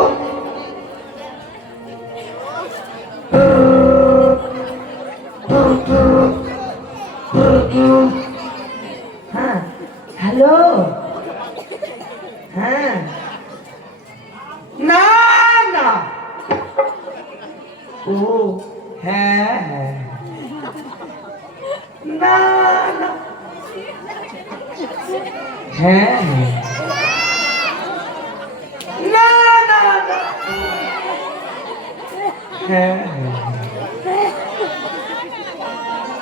হ্যাঁ হ্যালো, হ্যাঁ না না, ও হ্যাঁ হ্যাঁ, না না, হ্যাঁ হ্যাঁ, না না না, হ্যাঁ হ্যাঁ।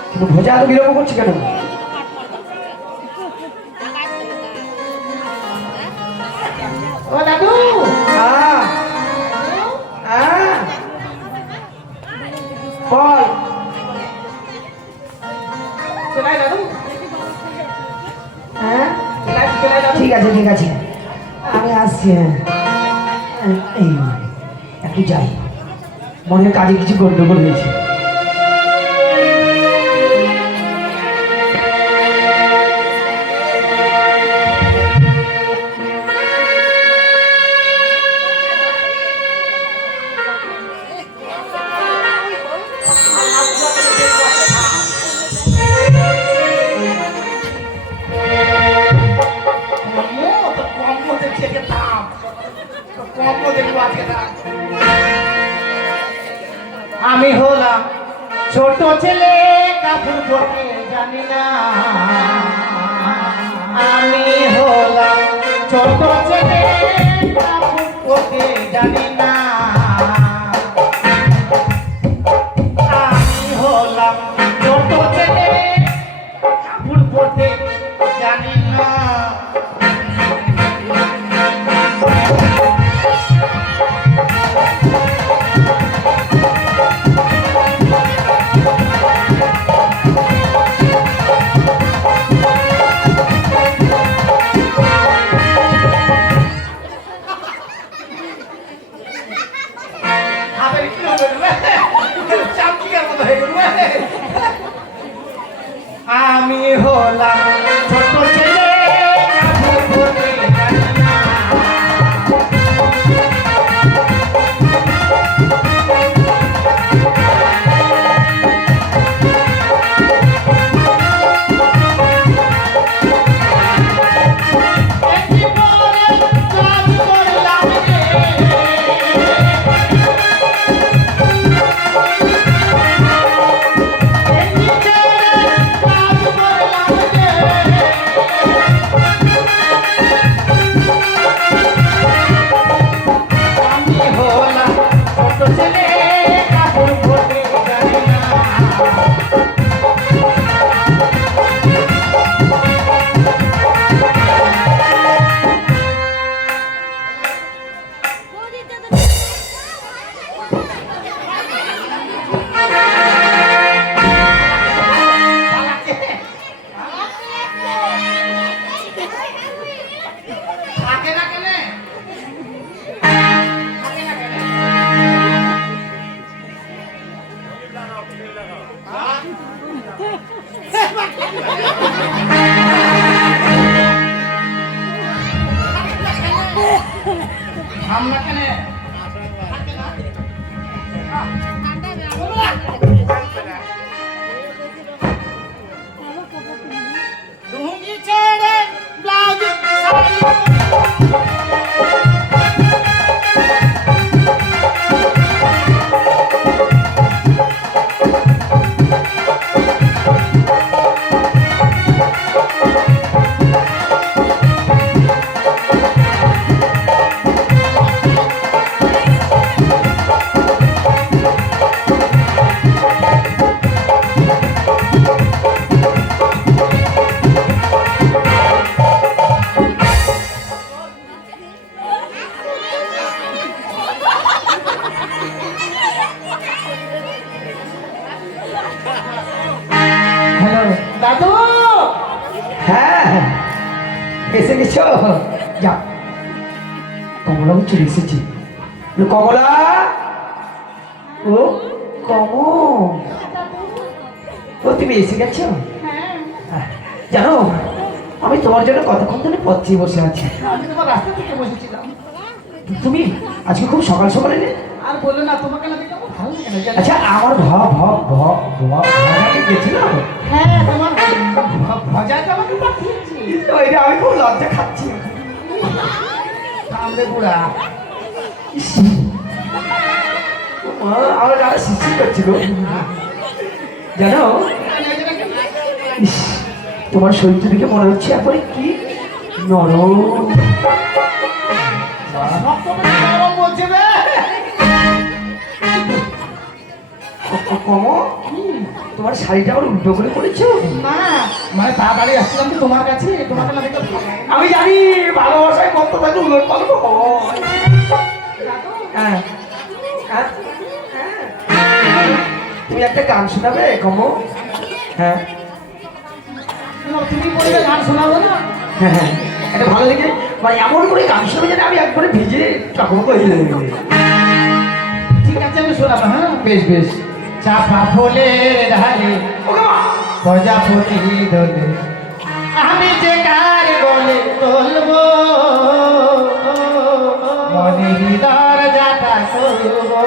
কিন্তু ভোজা এত বিলম্ব করছি কেন? ও দাদু আহ, আহ, বল। চলাই দাদু হ্যাঁ চলাই দাদু। ঠিক আছে ঠিক আছে, আমি আসছি। হ্যাঁ এই একটু যাই, মনে হয় কাজে কিছু গন্ডগোল হয়েছে। পড়তে জানি না, আমি হলাম ছোট ছেলে কাপড় পড়তে জানি না, আমি হলাম ছোট ছেলে কাপড় পড়তে জানি না। আমি হলাম ছোট ছেলে কাপড় পরতে জানি না, একটি পরে কাজ করলাম রে, একটি ছেলে কাজ করলাম রে, আমি হলাম ছোট ছেলে কাপড় পরতে জানি না। থাকে না কেনে? থাকে না কেনে? আমরা কেনে? থাকে না? লুঙ্গি ছেড়ে ব্লাউজ শাড়ি হ্যালো দাদু হ্যাঁ এসে গেছো, যা কমলা চলে এসেছি। কমলা, ও কম, ও তুমি এসে গেছো? জানো আমি তোমার জন্য কতক্ষণ ধরে পথ চেয়ে বসে আছি। আমি তোমার রাস্তা থেকে বসেছিলাম, তুমি আজকে খুব সকাল সকাল এলে। আর বললো না তোমাকে না দেখে আমার ভালো লাগে না জানো? আচ্ছা আমার ভাগে গেছিল, হ্যাঁ তোমার ভজাটা আমাকে পাঠিয়েছি। ওইটা আমি খুব লজ্জা খাচ্ছি। কামড়ে বুড়া ইস, আমার গায়ে শিশি করছিল জানো। ইস, তোমার শরীরটা দেখে মনে হচ্ছে এখন কি নরম। গরম বলছে রে। কম, তোমার শাড়িটা আবার উল্টো করে পড়েছো। না মানে তাড়াতাড়ি আসছিলাম তো তোমার কাছে, তোমাকে না দেখে ভালো লাগে না। আমি জানি ভালোবাসায় কত থাকে উল্টো পাল্ট হয়। হ্যাঁ হ্যাঁ, তুমি একটা গান শোনাবে কম? হ্যাঁ তুমি বলবে গান শোনাবো না? হ্যাঁ হ্যাঁ, একটা ভালো লেগে মানে এমন করে গান শোনাবে যেন আমি একবারে ভিজে চকমক হয়ে যাবে। ঠিক আছে আমি শোনাবো। হ্যাঁ বেশ বেশ। চাপা ফুলের ঢালে প্রজাপতি দোলে, আমি যে কার বলে বলবো, মনে হৃদয় যাতা করবো,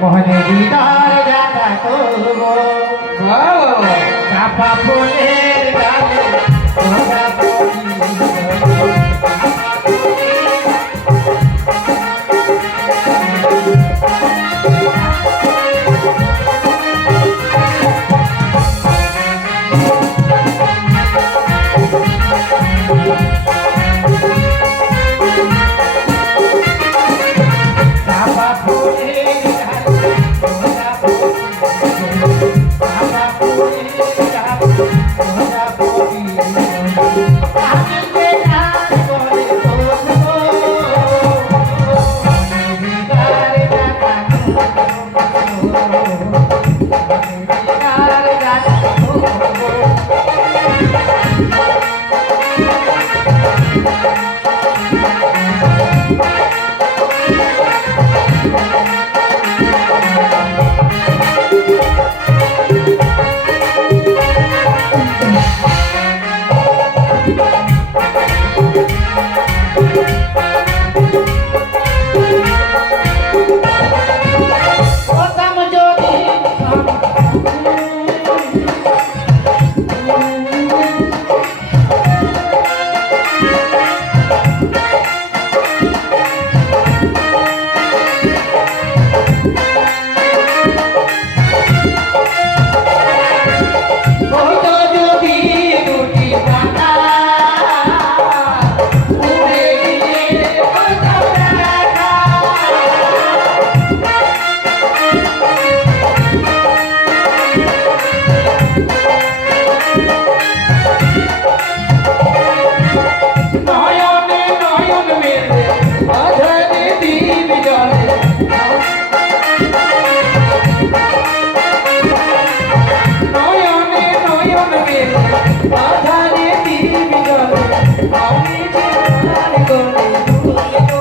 মনে হৃদয় যাতা করবো। চাপা ফুলের ঢালে প্রজাপতি দোলে, হতাম যদি হতো যদি দুটি পাতা উড়ে গিয়ে হতাম দেখা। নয়নে নয়ন মেলে আধারে দিন জলে নয়নে নয়ন মেলে আধারে দিন জলে আমি যে তোমার গলে ভুলবো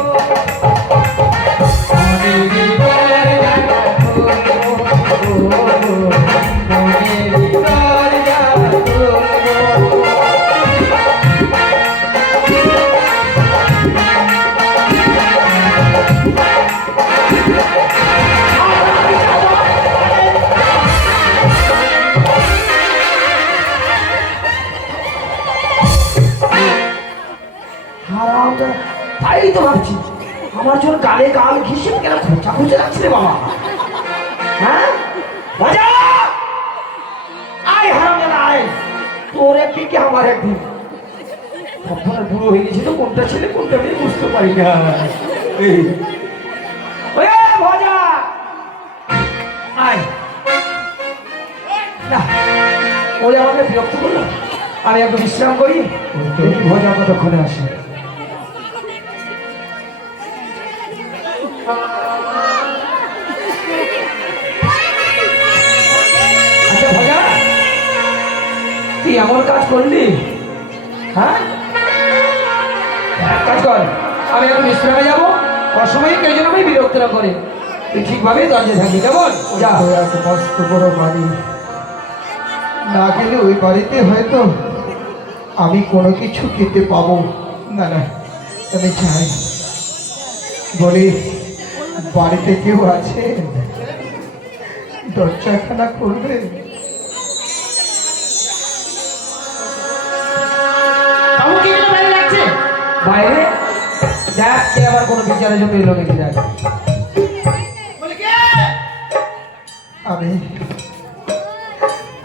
মনে হৃদয়ের জায়গা খুলবো মনে হৃদয়ের জায়গা খুলবো। হারামজাদা, তাই তো ভাবছি আমার জন্য গালে গাল ঘিসে কেন খোঁচা খুঁজে রাখছে রে বাবা। হ্যাঁ বাজা আয় হারামজাদা আয়, তোর একদিন কি আমার একদিন সবসময় বুড়ো হয়ে গেছি তো কোনটা ছেলে কোনটা মেয়ে বুঝতে পারি না। এই, ওই ভজা আয় না, ওই আমাকে বিরক্ত করলো, আমি একটু বিশ্রাম করি, দেখি ভজা কতক্ষণে আসে। আচ্ছা ভজা, তুই এমন কাজ করলি? হ্যাঁ এক কাজ কর, আমি এখন বিশ্রামে যাবো, অসময়ে কেউ যেন আমি বিরক্ত না করে, তুই ঠিকভাবে দরজা থাকি কেমন? যা। তো এত মস্ত বড় বাড়ি, না গেলে ওই বাড়িতে হয়তো আমি কোনো কিছু খেতে পাবো না। না আমি চাই, বলি বাড়িতে কেউ আছে? দরজাখানা খুলবে? বাবু কি জন্য বাইরে লাগছে? বাইরে দেখ কে আবার কোনো বিচারের জন্য এলো নাকি দেখ। বলে কে? আমি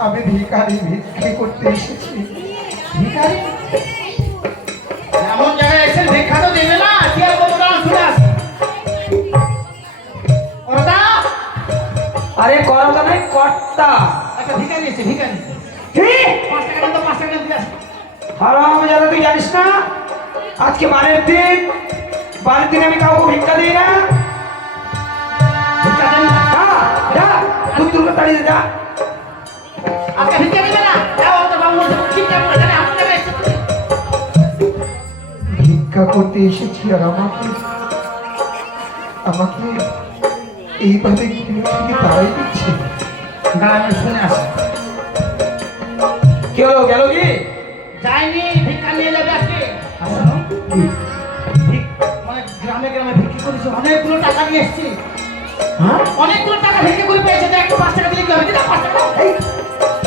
আমি ভিখারি, ভিক্ষে করতে এসেছি। ভিখারি? এমন জায়গায় এসে ভিক্ষা তো দেবে না, কি আর বলবো না, শুনে আস। ওটা আরে করতা নাই কর্তা। একটা ভিখারি এসে ভিখারি কি 5 টাকা দেন তো, 5 টাকা দেন দিয়ে আসো। হারামজাদা, তুই জানিস না আজকে বারের দিন, বারের দিন আমি কাউকে ভিক্ষা দিই না। ভিক্ষা দেন না। যা যা, তুই তুলকে তাড়িয়ে যা। আজকে ভিক্ষা দেবে না, যাও তো বাবু বলছে ভিক্ষা করে জানে এমন জায়গায় এসে তুমি। ভিক্ষা করতে এসেছি আর আমাকে আমাকে এইভাবে ঘিরে থেকে তাড়াই দিচ্ছে। দাঁড়ান শুনে আসি। কি হলো, গেল কি? যাইনি, ভিক্ষা নিয়ে যাবে আজকে। আসো কি? মানে গ্রামে গ্রামে ভিক্ষা করেছে, অনেকগুলো টাকা নিয়ে এসেছি, হ্যাঁ অনেকগুলো টাকা ভিক্ষা করে পেয়েছে, তো একটু 5 টাকা দিলে কি হবে? দিলে 5 টাকা। এই,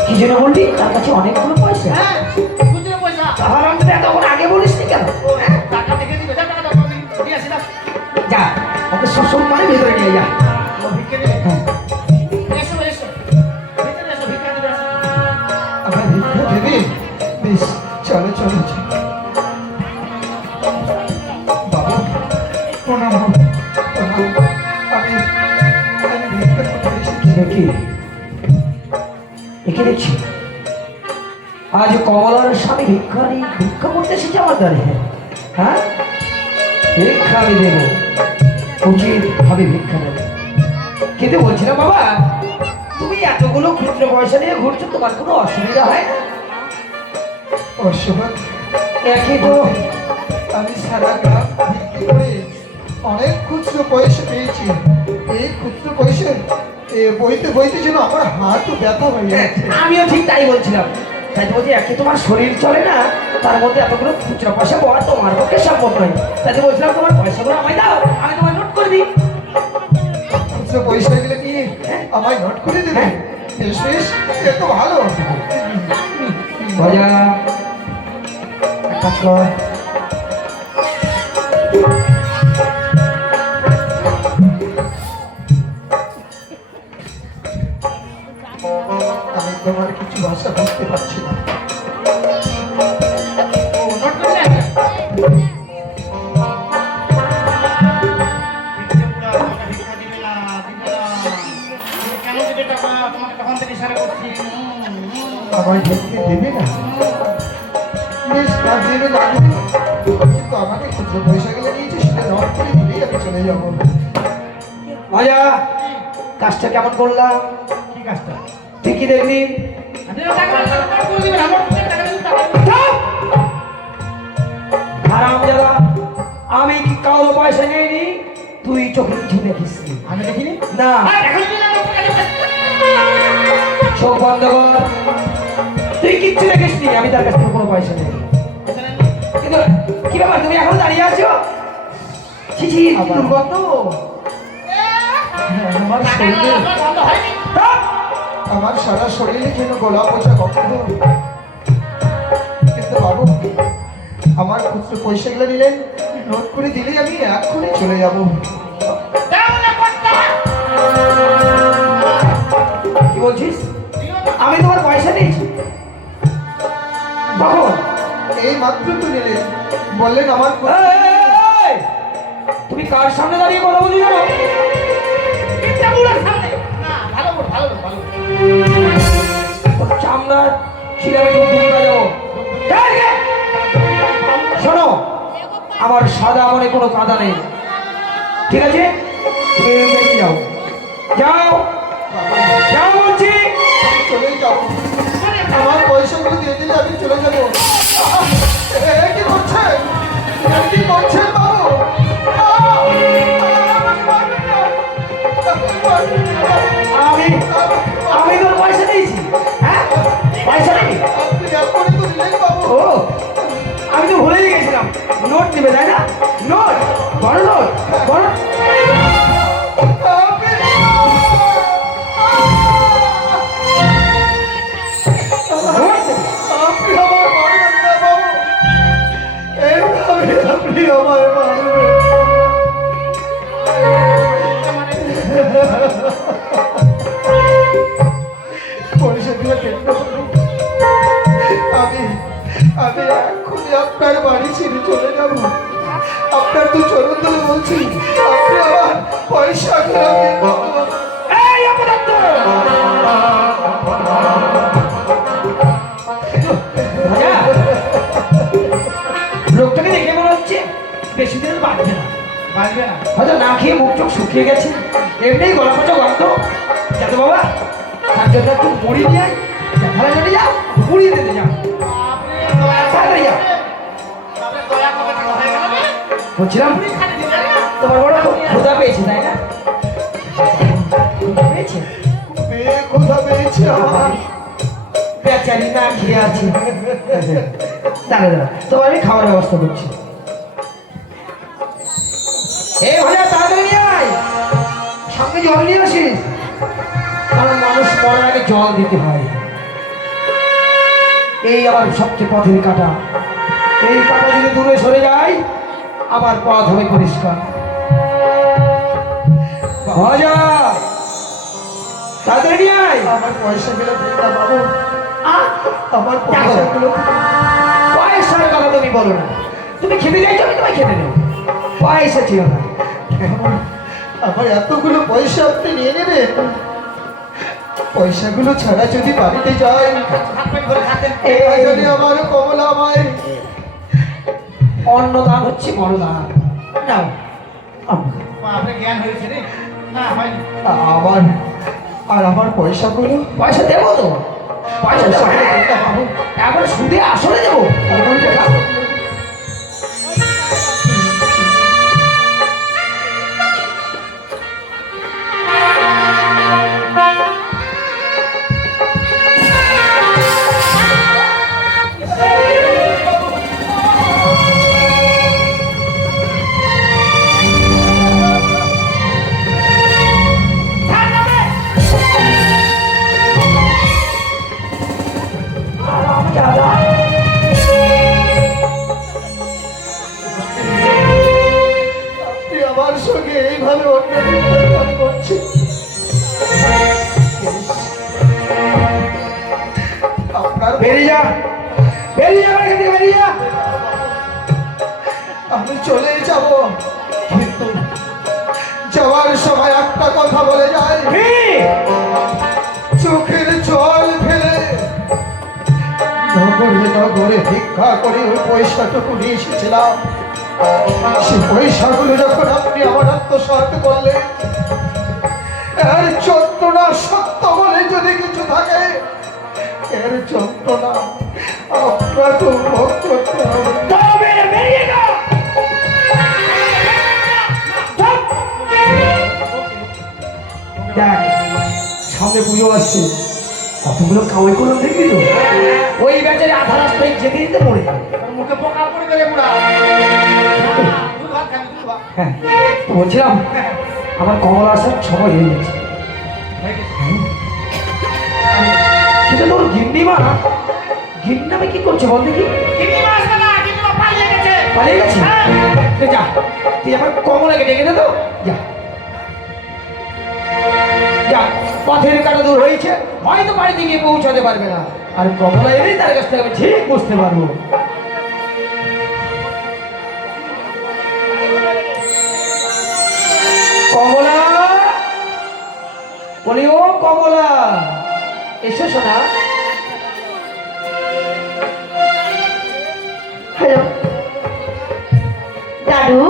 কি যেন বললি? তার কাছে অনেকগুলো পয়সা? হ্যাঁ খুচরো পয়সা। হারামজাদা, এতক্ষণ আগে বলিস নি কেন? ও, টাকা দেখে দিবে, যা টাকা দাও, আমি দিয়ে আসি, দাও। যা, ওকে সসম্মানে ভেতরে নিয়ে যা। ও ভিক্ষা দেবে। এসো এসো, ভিতরে এসো, ভিক্ষা দেবে, এসো। আমার ভিক্ষা দেবে? বেশ, চলো চলো চলো। বাবা প্রণাম, প্রণাম। আমি ভিক্ষা করতে এসেছি। দেখি একে দেখছি আজ কমলার স্বামী ভিক্ষা করতে এসেছে আমার দ্বারে। হ্যাঁ ভিক্ষা আমি দেবো, উচিত ভাবে ভিক্ষা দেবো, কিন্তু বলছিলাম বাবা তুমি এতগুলো খুচরো পয়সা নিয়ে ঘুরছো, তোমার কোনো অসুবিধা হয় না? অসুবিধা? একই তো আমি সারা গ্রাম বিক্রি করে অনেক খুচরো পয়সা পেয়েছি। এই খুচরো পয়সা বইতে বইতে যেন আমার হাতও ব্যথা হয়ে যাচ্ছে। আমিও ঠিক তাই বলছিলাম, তাই তো বলছি একে তোমার শরীর চলে না, তার মধ্যে এতগুলো খুচরা পয়সা পাওয়া তোমার পক্ষে সম্ভব নয়। তাই তো বলছিলাম তোমার পয়সাগুলো আমায় দাও, আমি তোমার নোট করে দিই। খুচরো পয়সা গেলে কি আমায় নোট করে দেবে? বেশ বেশ, এ তো ভালো। ভজা এক কাজ কর, আমি তোমার কিছু ভাষা বুঝতে পারছি না। নোট করলে ভিক্ষা দিবে না, দিবে না। তুমি কেন দিবে টাকা? তোমাকে তখন থেকে ইশারা করছি। আমায় দেখতে দেবে না? বেশ, না দেবে না দেবে, কিন্তু আমাকে খুচরো পয়সা গেলে নিয়েছে, সেটা নোট করে দিলেই আমি চলে যাবো। ভজা কাজটা কেমন করলাম? কি কাজটা? তুই কি দেখলি? আপনি টাকা নোট করে দিবেন, আমার টাকা দিবেন, টাকা দিবেন। হারামজাদা, আমি কি কারো পয়সা নেইনি? তুই চোখে কিছু দেখিস নি। আমি দেখিনি। না, এখন দিলে আমার টাকা দিবেন। চোখ বন্ধ কর, তুই কিচ্ছু দেখিস নি। আমি তার কাছ থেকে কোনো পয়সা নেই। কিন্তু কি ব্যাপার, তুমি এখন দাঁড়িয়ে আছো? ছি ছি, কি দুর্গন্ধ। আমার টাকা শরীরে, আমার বন্ধ হয়নি। ধ্যাৎ, আমার সারা শরীরে যেন গলা পচা গন্ধ। কিন্তু বাবু, আমার খুচরো পয়সাগুলো নিলেন, নোট করে দিলেই আমি এক্ষুনি চলে যাবো। দাও না করতে। কি বলছিস? আমি তোমার পয়সা দিয়েছি কখন? এই মাত্র তো নিলেন, বললেন আমার এই, এই, তুমি কার সামনে দাঁড়িয়ে কথা বলছি জানো? তিনটা বুড়োর সামনে। না, ভালো করে, ভালো করে, ভালো করে। ওর চামড়া ছিঁড়ে আমি ঢুক ঢুকি বাজাবো। এই, এই, শোনো, আমার সাদা মনে কোনো কাদা নেই, ঠিক আছে? তুমি বেরিয়ে যাও, যাও যাও বলছি। চলে যাবো। আমার পয়সাগুলো দিয়ে দিলে আমি চলে যাবো। এ কি করছেন? এ কি করছেন বাবু? আমি আমি তোর পয়সা দিয়েছি, হ্যাঁ? পয়সা নেই? আপনি এক্ষুনি তো দিলেন বাবু। ও, আমি তো ভুলেই গেছিলাম। নোট নেবে তাই না? নোট, বড় নোট, বড়। আপনি আমার মারবেন না বাবু, এইভাবে আপনি আমার মারবেন। পয়সা দিয়ে কেটে আমি আমি এক্ষুনি আপনার বাড়ি ছেড়ে চলে যাবো। আপনার তো চরণ ধরে বলছি, আপনি আমার পয়সা এই অপদার্থ! ভাইয়া, লোকটাকে দেখে মনে হচ্ছে বেশি দিন বাঁচবে না। বাজবে না। হয়তো না খেয়ে মুখ চোখ শুকিয়ে গেছে, এমনি গলা পচা গন্ধ। যাতে বাবা, তার জন্য একটু মুড়ি নিয়ে আয়, ঝাড়া চলে যাও, মুড়িয়ে দিতে যাও। আপনি দয়া তাড়াতাড়ি যাও। তবে দয়া করে টাকা হয়ে গেল না? বলছিলাম, আপনি খালি দিতে না? তোমার বড় ক্ষুধা পেয়েছে তাই না? ক্ষুধা পেয়েছে? কোথা পেয়েছি আমার? বেচারি না খেয়ে আছে। দাঁড়া দাঁড়া, তোমার আমি খাওয়ার ব্যবস্থা করছি। এই ভাইয়া, তাড়াতাড়ি নিয়ে আয়, সঙ্গে জল নিয়ে আসিস, কারণ মানুষ মরার আগে জল দিতে হয়। এই আমার সবচেয়ে পথের কাটা, এই কাটা যদি দূরে সরে যায় আমার পথ হবে পরিষ্কার। ভাজা, তাড়াতাড়ি নিয়ে আয়। আমার পয়সাগুলো দিন না বাবু, আহ, আমার পয়সাগুলো। পয়সার কথা তুমি বলো না, তুমি খেতে চাইছো, আমি তোমায় খেতে দেবো। পয়সা ছিল না। আমার এতগুলো পয়সা আপনি নিয়ে নেবেন? পয়সাগুলো ছাড়া যদি বাড়িতে যাই, হাত পেট ভরে খাতেন। জানি আমার কমলা আমায় অন্ন দান হচ্ছে বড় দান। নাও, আপনার জ্ঞান হয়েছে রে? না, হয়নি। আমার আর আমার পয়সাগুলো পয়সা দেবো তো, পয়সা দেবো, হ্যাঁ। এখন সুদে আসলে দেবো। বেরিয়ে যা, এখান থেকে বেরিয়ে যা। আমি চলে যাব, কিন্তু যাওয়ার সময় একটা কথা বলে যায়, কি? চোখের জল ফেলে নগরে নগরে ভিক্ষা করে ওই পয়সাটুকু নিয়ে এসেছিলাম। সে পয়সাগুলো যখন আপনি আমার আত্মসাৎ করলেন, এর যন্ত্রণা সত্য বলে যদি কিছু থাকে, এর যন্ত্রণা আপনাকে ভোগ করতে হবে। তবে বেরিয়ে যা। চুপ। দেখ, সামনে পুজো আসছে, কতগুলো কামাই করলাম দেখবি তো? ওই বেচারে আধা রাস্তায় যেতে যেতে মরে যাবে। তোর মুখে পোকা পড়ে গেলে বুড়া দুধ ভাত খাবি, দুধ ভাত। হ্যাঁ, তো বলছিলাম আমার কমলা আসার সময় হয়ে গেছে। হয়ে গেছে। সেটা তোর গিন্নিমা, গিন্নামে কি করছে বল দেখি? গিন্নিমা আসবে না, গিন্নিমা পালিয়ে গেছে। পালিয়ে গেছে? হ্যাঁ। তুই যা, তুই আমার কমলাকে ডেকে দে তো, যা যা। পথের কাটা দূর হয়েছে, হয়তো বাড়িতে গিয়ে পৌঁছাতে পারবে না, আর কমলা এলেই তার কাছ থেকে আমি ঠিক বুঝতে পারবো। কমলা, বলি ও কমলা, এসো শোনা। হ্যালো দাদু,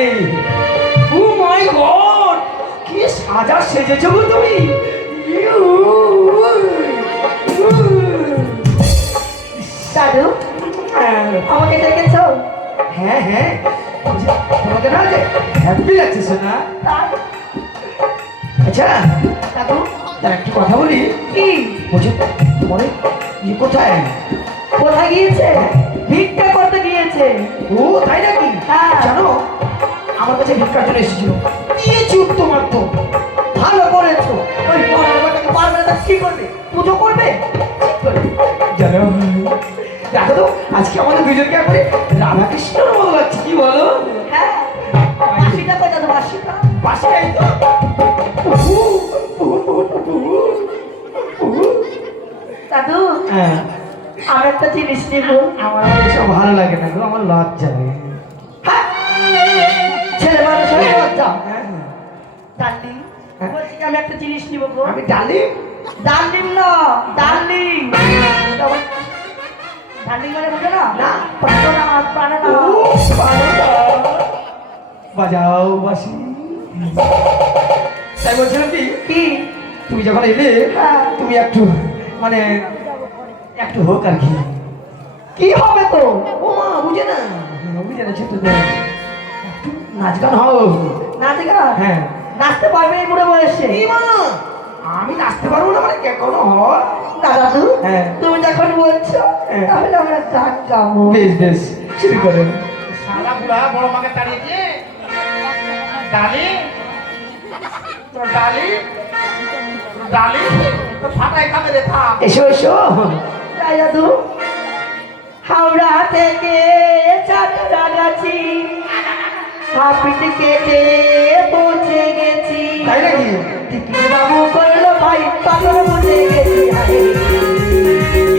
এই ও মাই গড, কি সাজা সেজেছো গো তুমি। দাদু আমাকে ডেকেছো? হ্যাঁ হ্যাঁ, তোমাকে না যে হ্যাপি লাগছে শোনা। তাই? আচ্ছা দাদু তার একটু কথা বলি। কি? বলছি মনে ই কোথায়? কোথায় গিয়েছে? ভিক্ষা করতে গিয়েছে। ও তাই নাকি? হ্যাঁ। জানো আমার কাছে ভিক্ষার জন্য এসেছিল, দিয়েছি তোমার তো। ভালো করেছো। ওই পড়াশোনাটাকে পারবে না, তা কি করবে? পুজো করবে? ঠিক করবে। জানো দেখো তো আজকে আমাদের দুজনকে একবারে রাধাকৃষ্ণের মতো লাগছে, কি বলো? হ্যাঁ, বাসিটা কই দাদু, বাসিটা? পাশে এই তো। দাদু হ্যাঁ, আমি একটা জিনিস নিব। আমার এসব ভালো লাগে না গো, আমার লজ্জা লাগে। হ্যাঁ, ছেলে মানুষ হয়ে লজ্জা। হ্যাঁ, ডার্লিং, হ্যাঁ। বলছি কি আমি একটা জিনিস নিব গো। আমি ডালি ডার্লিং না, ডার্লিং। ডার্লিং মানে বুঝো না? না। প্রাণনাথ, প্রাণনাথ। বাজাও বাসি। তাই বলছিলাম কি, কি? তুমি যখন এলে হ্যাঁ। তুমি একটু মানে একটু হোক আর কি। কি হবে তো? ও মা বুঝে না, বুঝে না ছোট একটু নাচ গান হোক। নাচে গা? হ্যাঁ। নাচতে পারবে এই বুড়ো বয়সে? এই মা, আমি নাচতে পারবো না মানে কোনো হয়? না দাদু, হ্যাঁ। তুমি যখন বলছো হ্যাঁ। তাহলে আমরা গান গাবো। বেশ বেশ, শুরু করেন। সারা বুড়া বড় মাকে তাড়িয়েছে। ডালি তোর ডালি, তোর ডালি তো ফাটাই খাবে রে, থাম। এসো এসো। তাই দাদু, হাওড়া থেকে চাঁদরাগাছি হাপিট কেটে পৌঁছে গেছি। তাই নাকি? টিকিট বাবু করলো ভাই, পাগল বুঝে গেছি। হায়,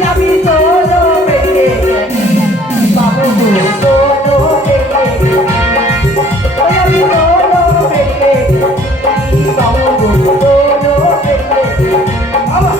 আমি তোলো বেগে গেছি, বাবু তোলো বেগে গেছি। ওই আমি তোলো বেগে গেছি, বাবু তোলো বেগে গেছি। বাবা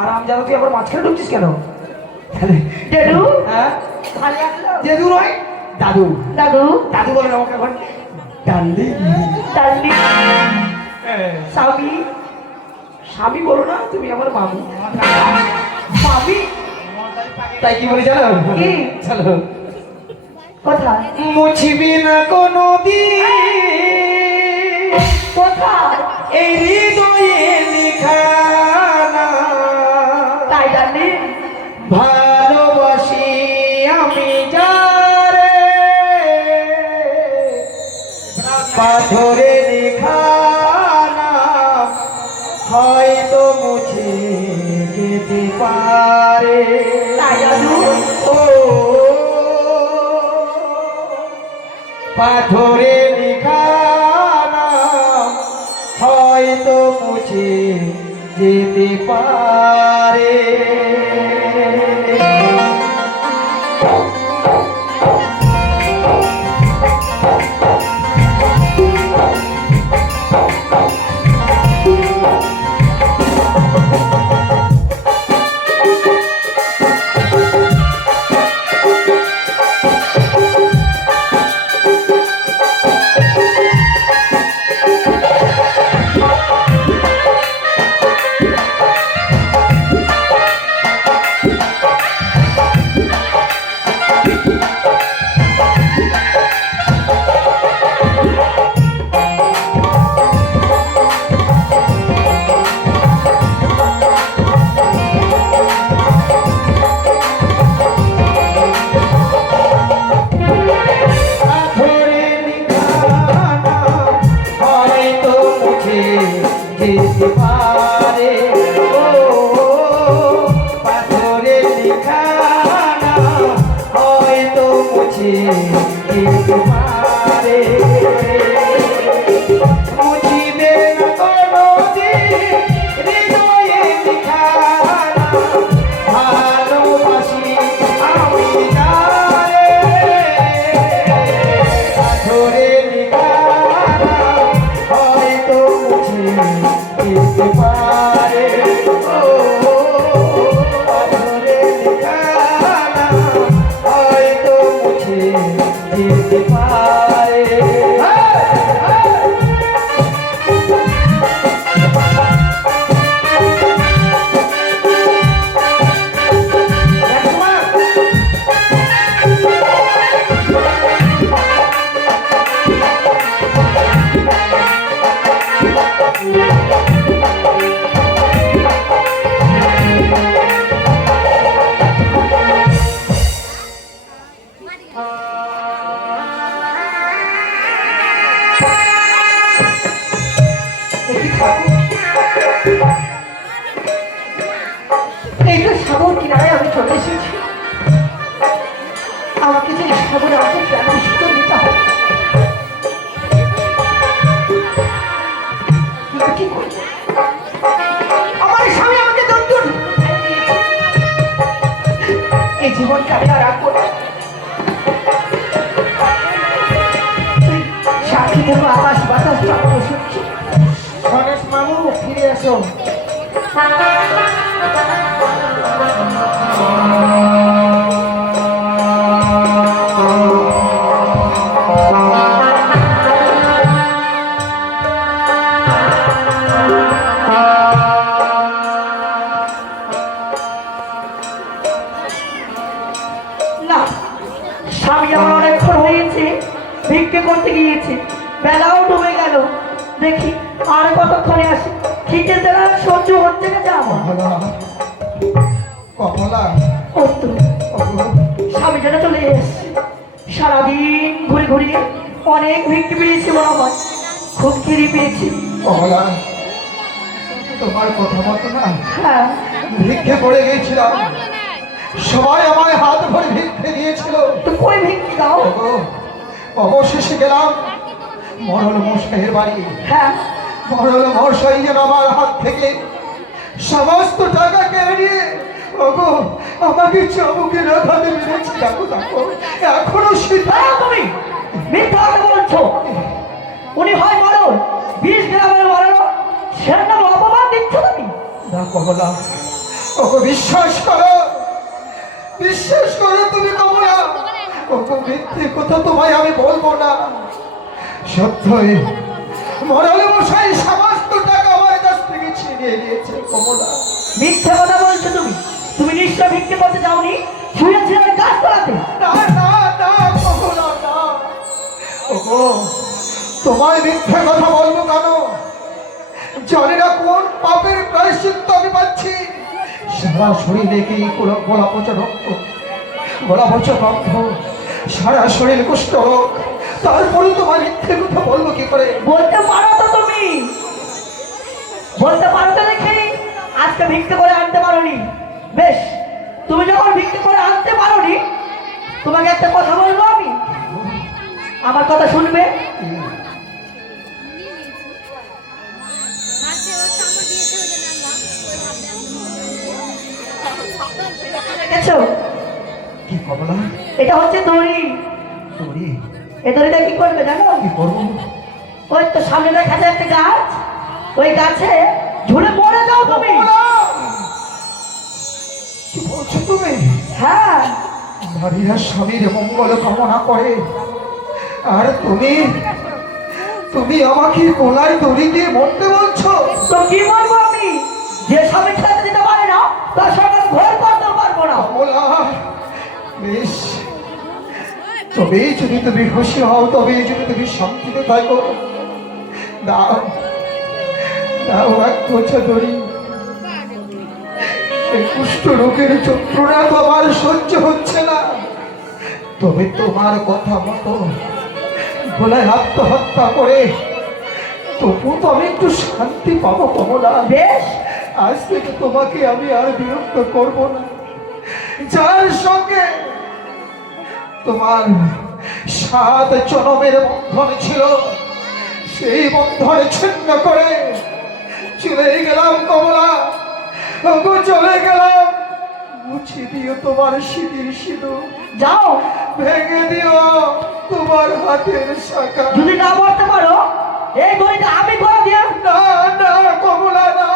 আরাম জানো তুই আবার মাঝখানে ঢুকছিস কেন? দাদু হ্যাঁ ভালো লাগলো? দাদু নয় দাদু। দাদু দাদু বলেন আমাকে এখন ডান্ডি। ডার্লিং স্বামী স্বামী বলো না, তুমি আমার মামু। স্বামী তাই কি বলি জানো? কি? চলো। কোথায় মুছিবি না কোনো দিন কোথায় এই হৃদয়ে লিখানা, তাই ডার্লিং ভালোবাসি আমি যারে পাথরে লিখানা হয়তো মুছে যেতে পারে। তাই দাদু ও পাথরে লিখানা হয়তো মুছে যেতে পারে। পাথরে লিখানা হয়তো মুছে যেতে পারে। ও পাথরে লিখানা হয়তো মুছে যেতে পারে। মুছিবে না কোনোদিন হৃদয়ে লিখানা ভালোবাসি আমি যারে পাথরে লিখানা হয়তো মুছে যেতে পারে। ও পাথরে লিখানা হয়তো মুছে যেতে পারে। এই তো সাগর কিনারে আমি চলে এসেছি। আমাকে যে সাগরে আমাকে কেন সুযোগ দিতে হবে? কিন্তু কি করব? আমার স্বামী আমাকে দণ্ডুর এই জীবনকে আমি আর রাখবো না। সাক্ষী দেবো আকাশ বাতাস চক্র সূর্য। গণেশ বাবু ফিরে এসো। না, স্বামী আমার অনেকক্ষণ হয়েছে ভিক্ষে করতে গিয়েছে, বেলাও ডুবে গেল। দেখি আর কতক্ষণে আসে, খিদে দেওয়া সহ্য হচ্ছে না যা আমার। কমলা, কমলা, ও তো স্বামী যেন চলে এসছে। সারাদিন ঘুরে ঘুরিয়ে অনেক ভিক্ষে পেয়েছি বলা আমার, খুব খিদে পেয়েছি। কমলা, তোমার কথা মতো না হ্যাঁ, ভিক্ষে পড়ে গেছিলাম, সবাই আমায় হাত ভরে ভিক্ষে দিয়েছিল। তো কই ভিক্ষে দাও? ওগো, অবশেষে গেলাম মরল মশাইয়ের বাড়ি। হ্যাঁ, মরল মশাই যেন আমার হাত থেকে সমস্ত টাকা কেড়ে নিয়ে ওগো আমাকে চাবুকের আঘাতে মেরেছে। দেখো দেখো, এখনো সেটা দাঁড়াও তুমি, মিথ্যা কথা বলছো। উনি হয় মরল, 20 গ্রামের মরল, সেটা নাম অপমান দিচ্ছ তুমি। না কমলা, ওগো বিশ্বাস করো, বিশ্বাস করো তুমি কমলা, ওগো মিথ্যে কথা তোমায় আমি বলবো না। সত্যই মরল মশাই সমস্ত টাকা আমার কাছ থেকে ছিনিয়ে নিয়েছে। কমলা, মিথ্যা কথা বলছো তুমি। তুমি নিশ্চয় ভিক্ষে করতে যাওনি, শুয়েছিলে ওই গাছ তলাতে। না না না কমলা না, ওগো তোমায় মিথ্যে কথা বলবো কেন? জানি না কোন পাপের প্রায়শ্চিত্ত আমি পাচ্ছি। সারা শরীরে কি গোলা পচা রক্ত, গোলা পচা রক্ত, সারা শরীর কুষ্ঠ রোগ, তারপরে তোমার মিথ্যে কথা বলবো কি করে? বলতে পারো তো তুমি, বলতে পারো তো দেখি। আজকে ভিক্ষে করে আনতে পারোনি, বেশ। তুমি যখন ভিক্ষে করে আনতে পারোনি, তোমাকে একটা কথা বলবো আমি, আমার কথা শুনবে। দেখেছো, কি কমলা? এটা হচ্ছে দড়ি। তুমি এই দড়িটা কি করবে জানো? কি করবো? ওই তো সামনে দেখা যায় একটা গাছ, ওই গাছে ঝুলে মরে যাও তুমি। কমলা! কি বলছো তুমি? হ্যাঁ, নারীরা স্বামীর মঙ্গল কামনা করে, আর তুমি তুমি আমাকে গলায় দড়ি দিয়ে মরতে বলছো? তো কি বলবো আমি? যে স্বামী খেতে দিতে পারে না, তার সঙ্গে ঘর করতে পারবো না। কমলা, বেশ, তবেই যদি তুমি খুশি হও, তবেই যদি তুমি শান্তিতে থাকো, দাও দাও এক বোঝা দড়ি। এই কুষ্ঠ রোগের যন্ত্রণা তো আমার সহ্য হচ্ছে না। তবে তোমার কথা মতো গলায় আত্মহত্যা করে তবু তো আমি একটু শান্তি পাবো। কমলা, বেশ, আজ থেকে তোমাকে আমি আর বিরক্ত করব না। যার সঙ্গে তোমার 7 জনমের বন্ধন ছিল, সেই বন্ধন ছিন্ন করে চলে গেলাম কমলা, ওগো চলে গেলাম। মুছে দিও তোমার সিঁদুর সিঁদুর, যাও। ভেঙে দিও তোমার হাতের শাখা। যদি না বলতে পারো, এই দড়িটা আমি করে দিয়ে। না না কমলা না,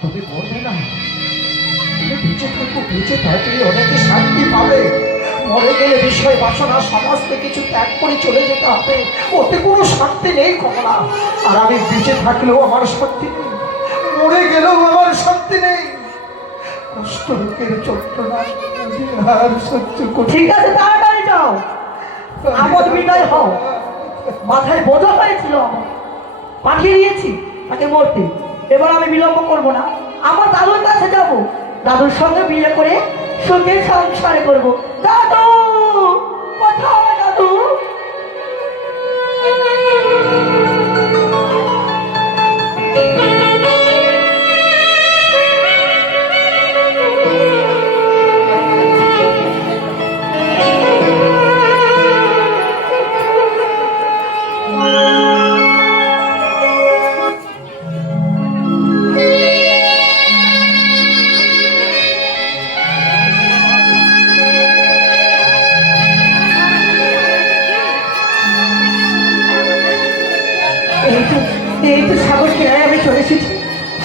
তুমি বলবে না। তুমি বেঁচে থাকো, বেঁচে থাকলে অনেকে শান্তি পাবে। মরে গেলে বিষয় বাসনা সমস্ত কিছু ত্যাগ করে চলে যেতে হবে, ওতে কোনো শান্তি নেই কমলা। আর আমি বেঁচে থাকলেও আমার শান্তি নেই, মরে গেলেও আমার শান্তি নেই। কষ্ট লোকের যন্ত্রণা আমি আর সহ্য করি। ঠিক আছে, তাড়াতাড়ি যাও, আপদ বিদায় হও। মাথায় বোঝা হয়েছিল আমার, পাঠিয়ে দিয়েছি তাকে মরতে। এবার আমি বিলম্ব করবো না, আমার দাদুর কাছে যাব, দাদুর সঙ্গে বিয়ে করে সুখে সংসারে করবো। দাদু কোথায় দাদু?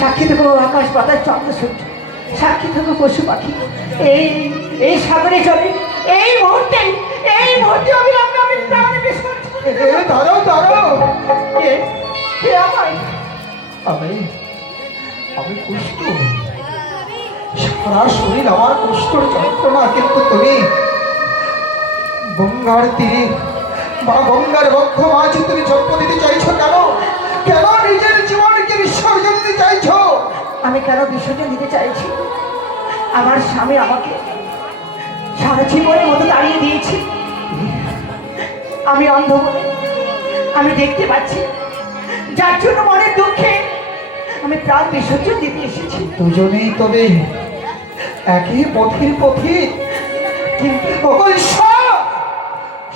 সাক্ষী থাকো আকাশ পাতাল চন্দ্র সূর্য, সাক্ষী থাকো পশু পাখি। এই এই সাগরে চলে এই মুহূর্তে অবিলম্বে আমি প্রাণে বিসর্জন দিতে এ দাঁড়াও দাঁড়াও, কে আমায় আমি আমি কুষ্ঠ, সারা শরীর আমার কুষ্ঠর যন্ত্রণা, কিন্তু তুমি গঙ্গার তীরে বা গঙ্গার বক্ষ মাঝে তুমি জন্ম দিতে চাইছো কেন? কেন নিজের জীবনকে বিসর্জন দিতে চাইছো? আমি কেন বিসর্জন দিতে চাইছি? আমার স্বামী আমাকে সারা জীবনের মতো দাঁড়িয়ে দিয়েছে। আমি অন্ধ বলে আমি দেখতে পাচ্ছি, যার জন্য মনের দুঃখে আমি প্রাণ বিসর্জন দিতে এসেছি। দুজনেই তবে একই পথের পথিক, কিন্তু ওগো ঈশ্বর,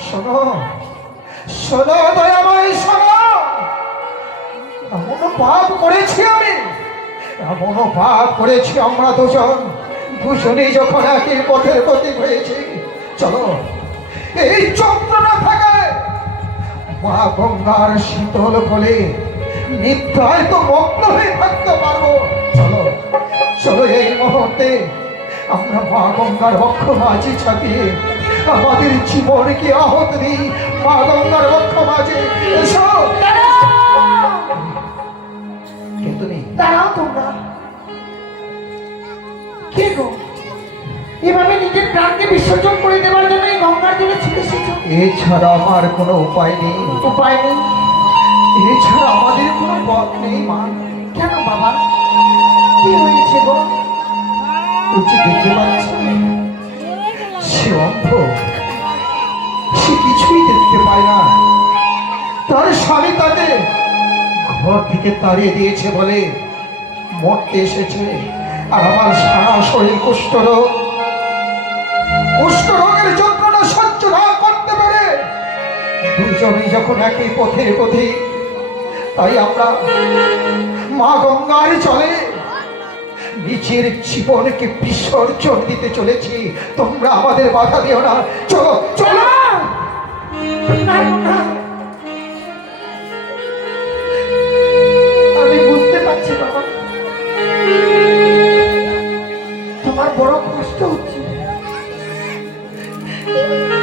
শোনো শোনো দয়াময় শোনো, এমনও পাপ করেছি আমি, এমনও পাপ করেছি আমরা দুজনেই যখন একই পথের পথিক হয়েছি। চলো এই যন্ত্রণা থাকে মা গঙ্গার শীতল কোলে নিদ্রায় তো মগ্ন হয়ে থাকতে পারবো। চলো চলো এই মুহূর্তে আমরা মা গঙ্গার বক্ষ মাঝে ছাপিয়ে আমাদের জীবনকে আহত দিই। মা গঙ্গার বক্ষ মাঝে এসো। কিন্তু নেই, দাঁড়াও তোমরা, কে গো এভাবে নিজের প্রাণকে বিসর্জন করে দেওয়ার জন্য এই গঙ্গার জলে ছুটে এসেছো? এছাড়া আমার কোনো উপায় নেই, উপায় নেই? এছাড়া আমাদের কোনো পথ নেই মা। কেন বাবা, কি হয়েছে গো? তুই যে দেখতে পাচ্ছ সে অন্ধ, সে কিছুই দেখতে পায় না। তার স্বামী তাকে ঘর থেকে তাড়িয়ে দিয়েছে বলে মরতে এসেছে, আর আমার সারা শরীর কুষ্ঠরোগের যন্ত্রণা সহ্য না করতে পারে। দুজনেই যখন একই পথের পথে, তাই আমরা মা গঙ্গার চলে নিজের জীবনকে বিসর্জন দিতে চলেছি। তোমরা আমাদের বাধা দিও না, চলো চলো। না, না। আমি বুঝতে পারছি বাবা, তোমার বড় কষ্ট হচ্ছে।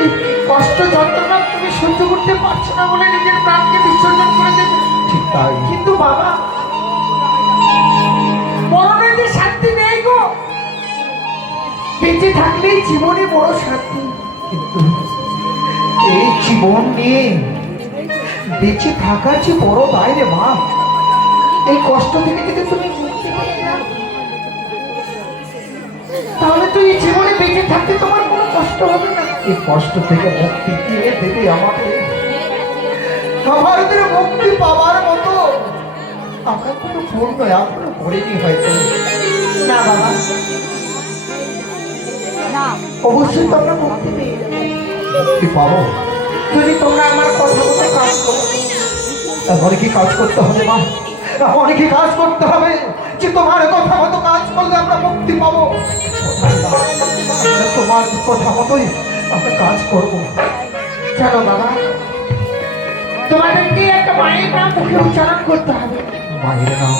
এই কষ্ট যন্ত্রণা তুমি সহ্য করতে পারছো না বলে নিজের প্রাণকে বিসর্জন করে দেবে। ঠিক তাই, কিন্তু বাবা, মরণের যে শান্তি নেই গো, বেঁচে থাকলেই জীবনে বড় শান্তি। কিন্তু এই জীবন নিয়ে বেঁচে থাকার যে বড় দায় রে মা। এই কষ্ট থেকে যদি তুমি মুক্তি পেয়ে যাও, তাহলে তো এই জীবনে বেঁচে থাকতে তোমার কোনো কষ্ট হবে না। এই কষ্ট থেকে মুক্তি দিয়ে দেবে আমাকে। আমাদের মুক্তি পাওয়ার মতো আমরা কোনো পূর্ণ এখনো করিনি হয়তো। না বাবা, অবশ্যই তোমরা মুক্তি পেয়ে যাবে মুক্তি পাবো, যদি তোমরা আমার কথা মতো কাজ করো। এমন কি কাজ করতে হবে মা? এমন কি কাজ করতে হবে যে তোমার কথা মতো কাজ করলে আমরা মুক্তি পাবো? আমরা তোমার কথা মতোই আমরা কাজ করবো। জানো বাবা, তোমাদেরকে একটা মায়ের নাম মুখে উচ্চারণ করতে হবে। মায়ের নাম?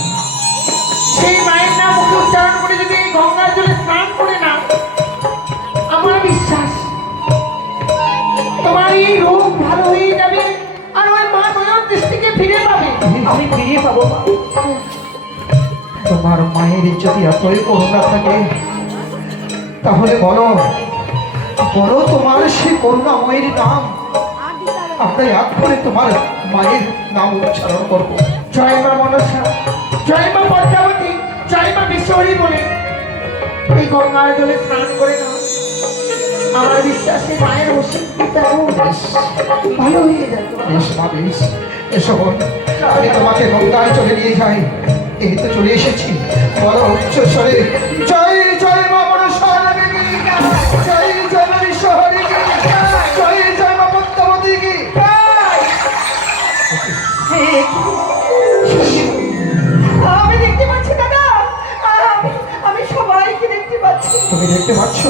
সেই মায়ের নাম মুখে উচ্চারণ করে যদি এই গঙ্গার জলে স্নান করে না, আমার বিশ্বাস তোমার এই রোগ ভালো হয়ে যাবে, আর ওই মা নয়ন দৃষ্টিকে ফিরে পাবে। আমি ফিরে পাবো। তোমার মায়ের যদি এতই করুণা থাকে তাহলে বলো বলো তোমার সেই করুণাময়ের নাম। আমরা এক করে তোমার মায়ের নাম উচ্চারণ করবো। জয় মা মনসা, জয় মা পদ্মাবতী, জয় মা বিশ্বহরি বলে এই গঙ্গার জলে স্নান করে না, আমার বিশ্বাসে মায়ের অসুবিধা ভালো হয়ে যাবে। বেশ মা বেশ, এসো বোন, আমি তোমাকে গঙ্গায় চলে নিয়ে যাই। এই তো চলে এসেছি, বলো উচ্চ স্বরে জয় জয় মা মনসা দেবী কি, জয় জয় মা বিশ্বহরি কি, জয় জয় মা পদ্মাবতী কি। আমি দেখতে পাচ্ছি দাদা, আমি সবাইকে দেখতে পাচ্ছি। তুমি দেখতে পাচ্ছ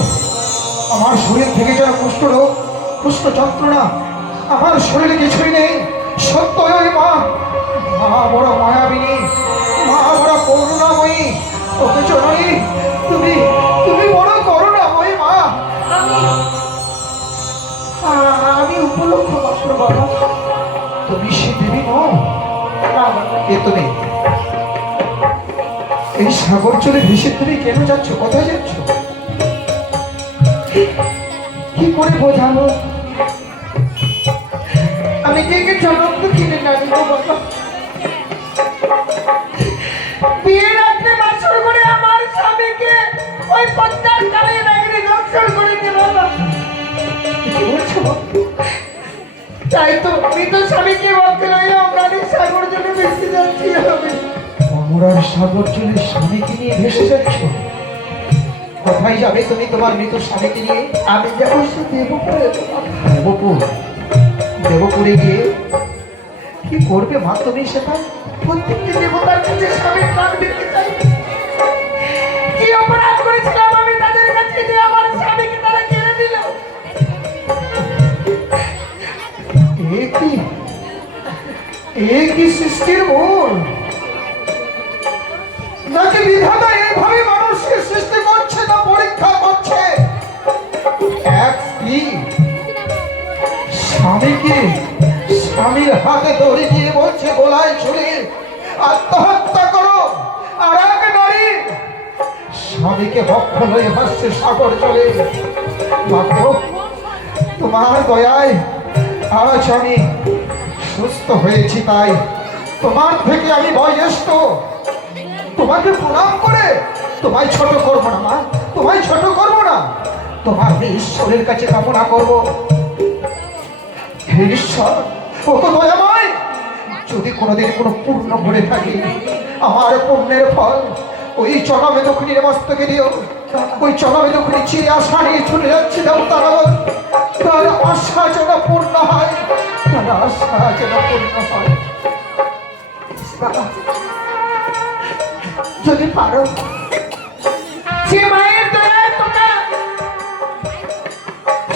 আমার শরীর থেকে যারা কুষ্ঠরোগ, কুষ্ঠ যন্ত্রণা, আমার শরীরে কিছুই নেই। সত্য ওই মা, মা বড় মায়াবিনী, মা বড় করুণাময়ী। এই সাগর চলে ভেসে তুমি কেন যাচ্ছ? কোথায় যাচ্ছ? কি করে বোঝাবো? আমি দেখে জনম তো কিনে জানি গো বাবা। বিয়ের রাত্রে বাসর করে আমার স্বামীকে ওই পদ্মার কালে নাগরে দর্শন করে দিল না। কি বলছো? তাই তো মৃত স্বামীকে বলতে রইল গাড়ির সাগর জলে ভেসে যাচ্ছি আমি। অমরার সাগর চলে স্বামীকে নিয়ে ভেসে যাচ্ছ? কোথায় যাবে তুমি তোমার মৃত স্বামীকে নিয়ে? আমি যাবো সে দেবপুরে। দেবপুর? দেবপুরে গিয়ে কি করবে মা তুমি সেটা? প্রত্যেকটি দেবতার কাছে স্বামীর প্রাণ দিতে চাই। কি অপরাধ করেছিলাম আমি তাদের কাছে যে আমার স্বামীকে তারা কেড়ে দিল? এ কি সৃষ্টির মূল? নাকি বিধাতা এইভাবে মানুষকে সৃষ্টি করছে না পরীক্ষা করছে? এক স্ত্রী স্বামীকে স্বামীর হাতে ধরে দিয়ে বলছে গলায় ঝুলে আত্মহত্যা করো, আর এক নারী স্বামীকে বক্ষ লয়ে ভাসছে সাগর চলে। মাত্র তোমার দয়ায় আজ আমি সুস্থ হয়েছি, তাই তোমার থেকে আমি বয়োজ্যেষ্ঠ, তোমাকে প্রণাম করে তোমায় ছোট করবো না মা, তোমায় ছোট করবো না, তোমার ঈশ্বরের কাছে কামনা করবো। হে ঈশ্বর, ও তো দয়াময়, যদি কোনোদিন কোনো পূর্ণ করে থাকি আমার পুণ্যের ফল ওই চরমে দক্ষিণের মস্তকে দিও। ওই চরমে দক্ষিণী চিরে আশা নিয়ে চলে যাচ্ছে দেবতারা, তার আশা যেন পূর্ণ হয়, তার আশা যেন পূর্ণ হয়। যদি পারো সে মায়ের দয়ায় তোমরা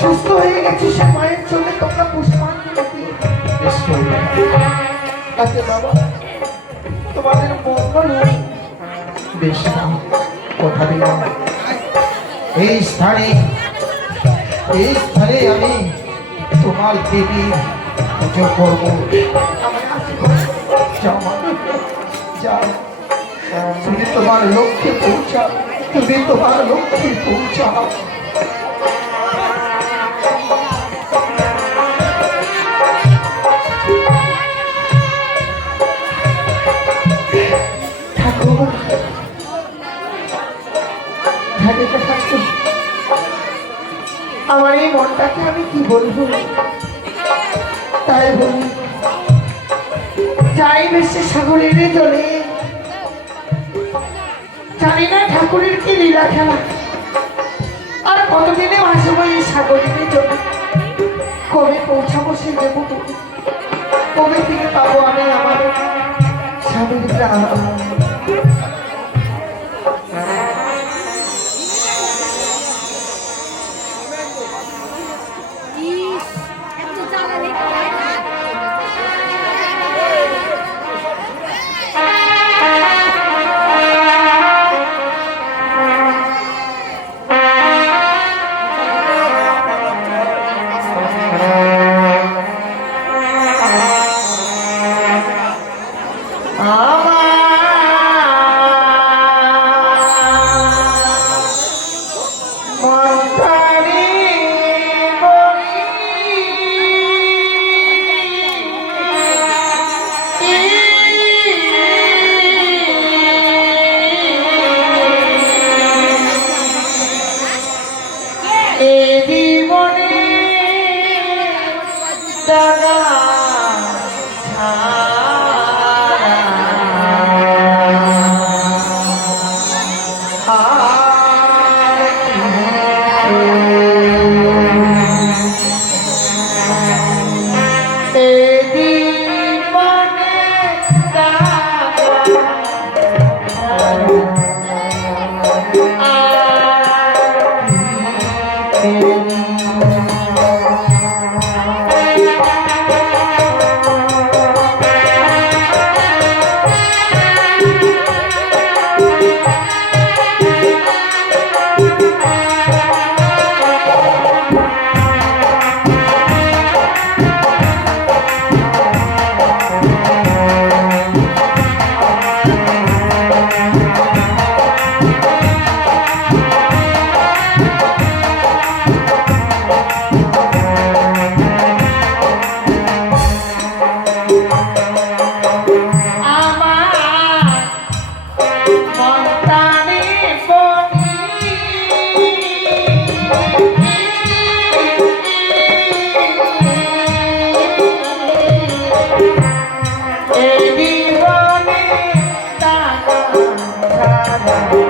সুস্থ হয়ে গেছে, সে মায়ের চলে তোমরা পুষ্পাঞ্জলি দিও। আচ্ছা বাবা, তোমাদের মঙ্গল হোক। বেশ না, কথা দিলাম এই স্থানে আমি তোমার দেবীর পুজো করবো। যাও মা, যাও, তুমি তোমার লক্ষ্যে পৌঁছাও, তুমি তোমার লক্ষ্যে পৌঁছাও। ঠাকুর ঝাড়িতে ঠাকুর, আমার এই মনটাকে আমি কি বলবো, তাই বলি যাই বেশি সাগরের জলে। জানি না ঠাকুরের কি লীলা খেলা, আর কতদিনে ভাসবো এই সাগরের জলে। কবে পৌঁছাবো সে দেবো, কবে থেকে পাবো আমি আমার স্বামীর প্রাণ। আমার Thank you.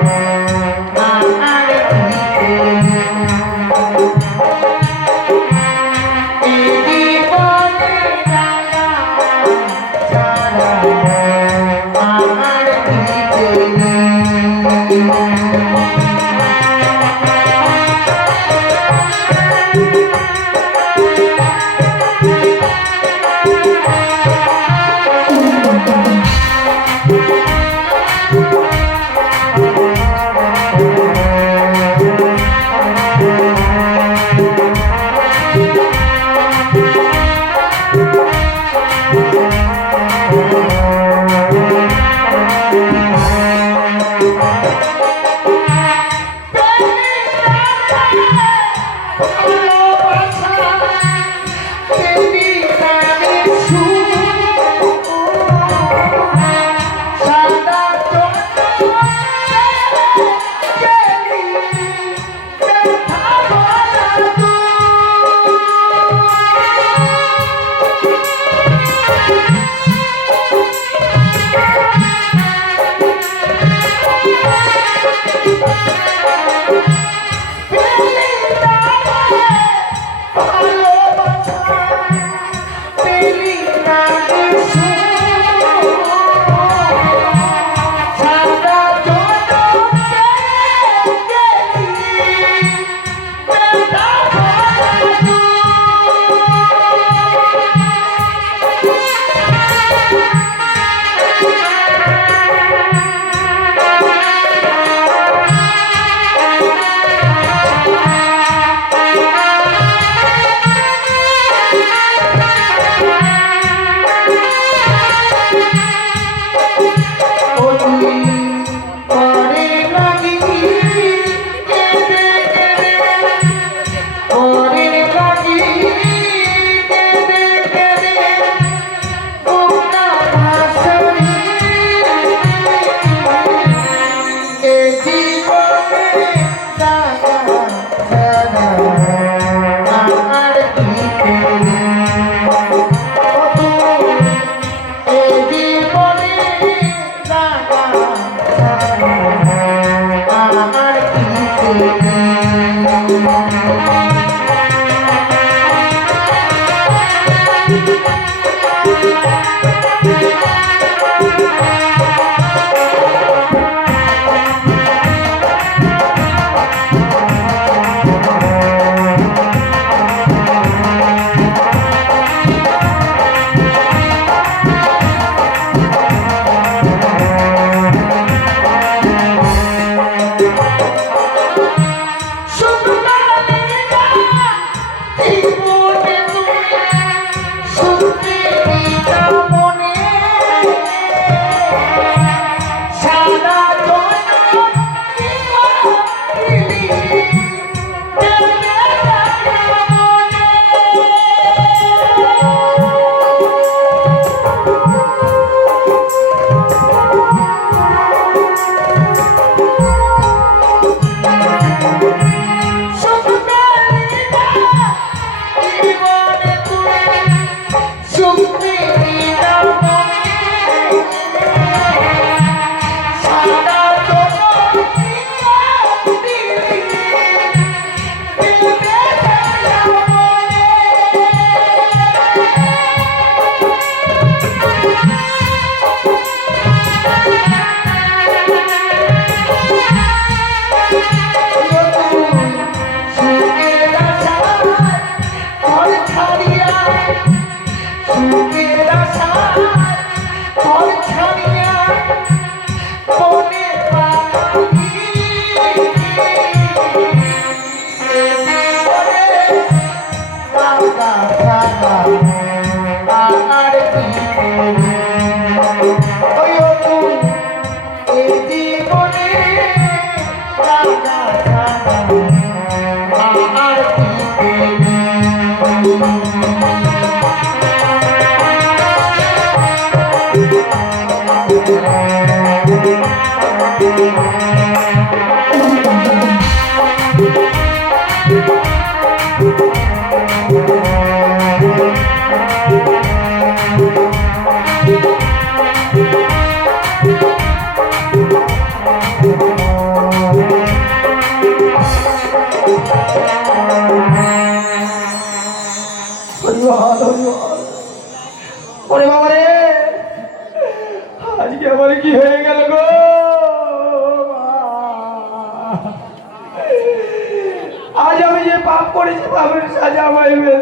সাজা পাইবে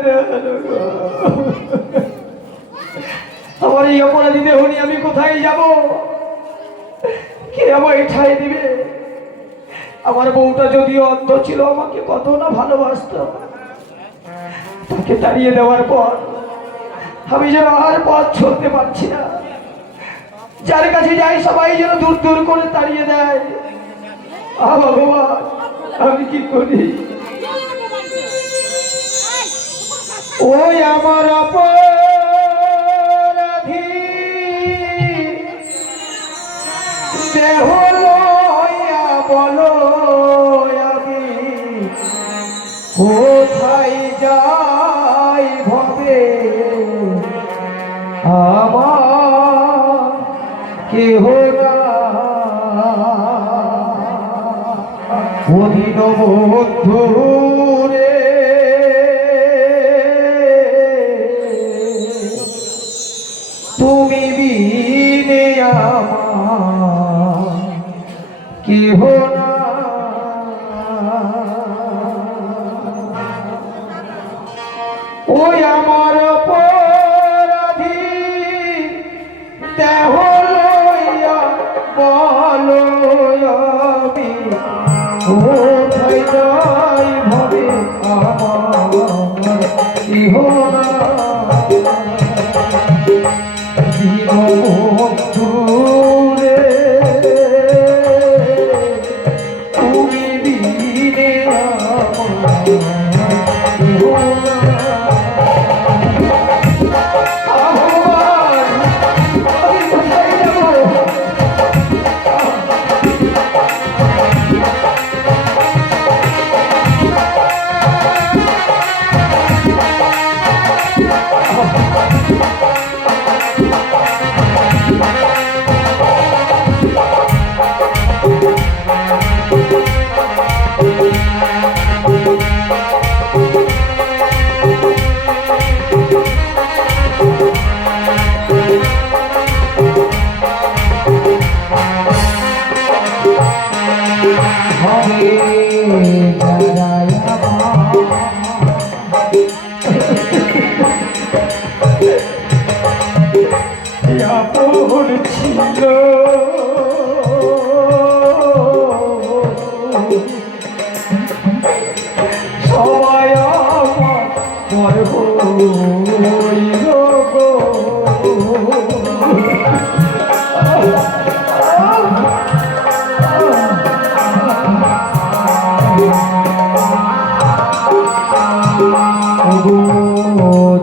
আমার এই অপরাধী দেহ নিয়ে আমি কোথায় যাব? কে আমায় ঠাই দিবে? আমার বউটা যদিও অন্ধ ছিল, আমাকে কত না ভালোবাসতো। তাকে তাড়িয়ে দেওয়ার পর আমি যেন আর পথ চলতে পারছি না। যার কাছে যাই সবাই যেন দূর দূর করে তাড়িয়ে দেয়। ভগবান, আমি কি করি? ওই আমার অপরাধী দেহ লইয়া বলো আমি কোথায় যাই ভবে? আমার কেহ না অধীন বন্ধু রে, তুমি বিনে আমার কেহ না। ওই আমার অপরাধী দেহ লইয়া বলো আমি কোথায় যাই ভবে? আমার কেহ না বন্ধু রে, তুমি বিনে আমার কেহ না। ভগবান, আমি কোথায় যাব? আপন ছিল সবাই আমার গর্ব হইল গো।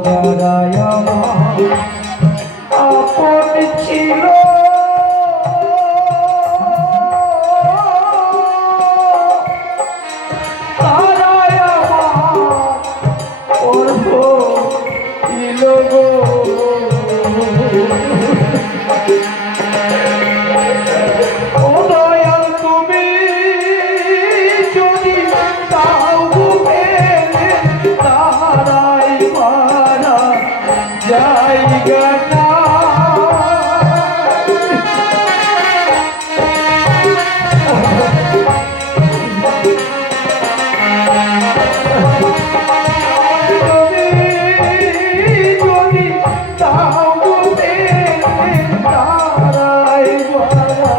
যারা আমার আপন ছিল তারাই আমার অর্থ ছিল গো। ও দয়াল, তুমি যদি তাও পেলে তারাই মারা জায়গা না। তুমি যদি তাও পেলে তারাই মারা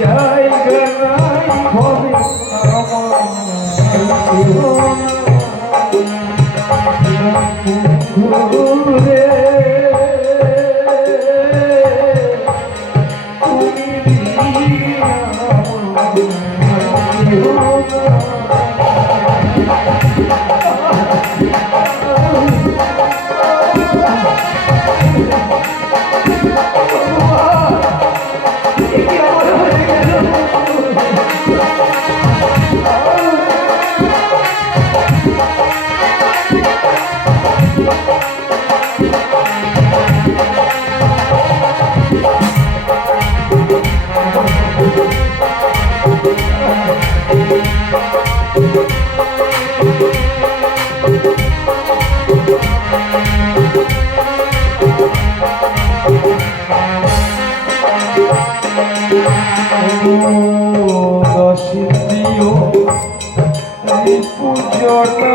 জায়গা নাই হবে আমার রে, তুমি বিনা পুজোটা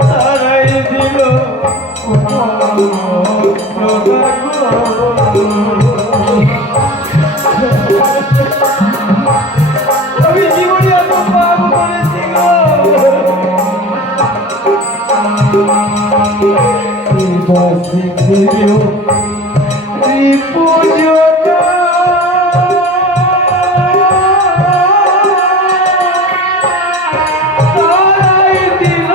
তারাই দিল আমি জীবনে এত পাপ করেছি গো পুজোটা তারাই দিল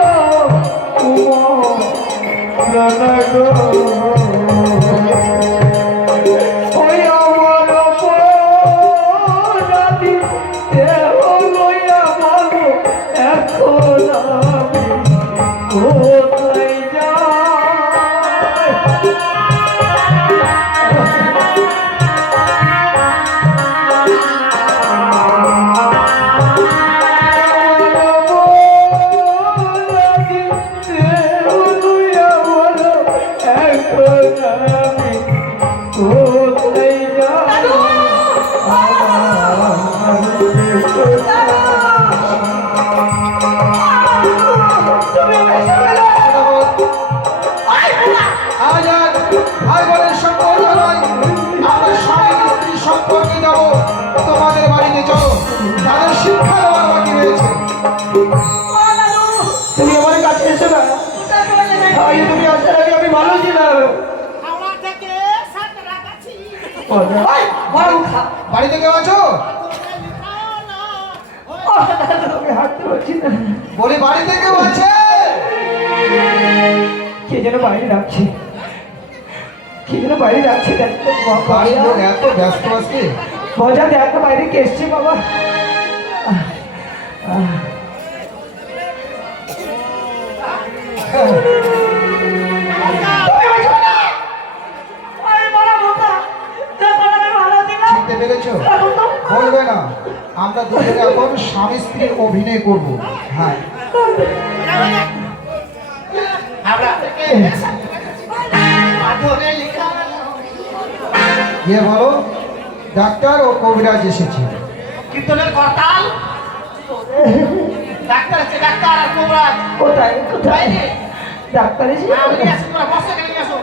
ওই আমার রাতি দেহ লইয়া বলো এখন আমি কোথায় যাই তোমাদের বাড়িতে চলো তাদের শিক্ষা দেওয়ার বাকি রয়েছে তুমি আমার কাছে এসো না তুমি আসার আগে আমি ভালো ছিলাম হাওড়া থেকে সাতরাগাছি বাড়িতে কেউ আছো আমি হাঁটতে পারছি না বলি বাড়িতে কেউ আছে কে যেন বাইরে রাখছে কে যেন বাইরে রাখছে বাড়ির লোক এত ব্যস্ত আছে মজা দেখো বাইরে কে এসছে বাবা চিনতে পেরেছো বলবে না আমরা দুজনে এখন স্বামী স্ত্রীর অভিনয় করবো হ্যাঁ হাওড়া থেকে পাথরে লেখা গিয়ে বলো ডাক্তার ও কবিরাজ এসেছে কীর্তনের করতাল ডাক্তার আছে ডাক্তার আর কবরাজ কোথায় কোথায় বাইরে ডাক্তার এসে আমি আসি তোমরা বসে গেলে আসো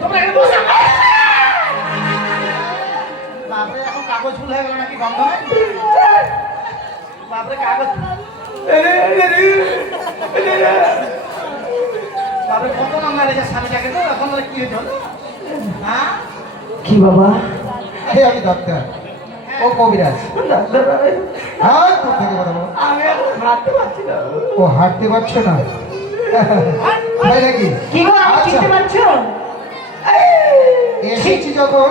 তোমরা এখানে বসে বাপরে এখন কাগজ ফুল হয়ে গেল নাকি গন্ধ হয় বাপরে কাগজ বাপরে কত নাম্বার এসে স্বামীটাকে তো এখন কি হয়েছে হ্যাঁ কি বাবা এই আমি ডাক্তার ও কবিরাজ ডাক্তার হ্যাঁ তোর থেকে কথা বলো আমি এখন হাঁটতে পারছি না ও হাঁটতে পারছো না তাই নাকি কি গো আমি আচ্ছা, চিনতে পারছো এসেছি যখন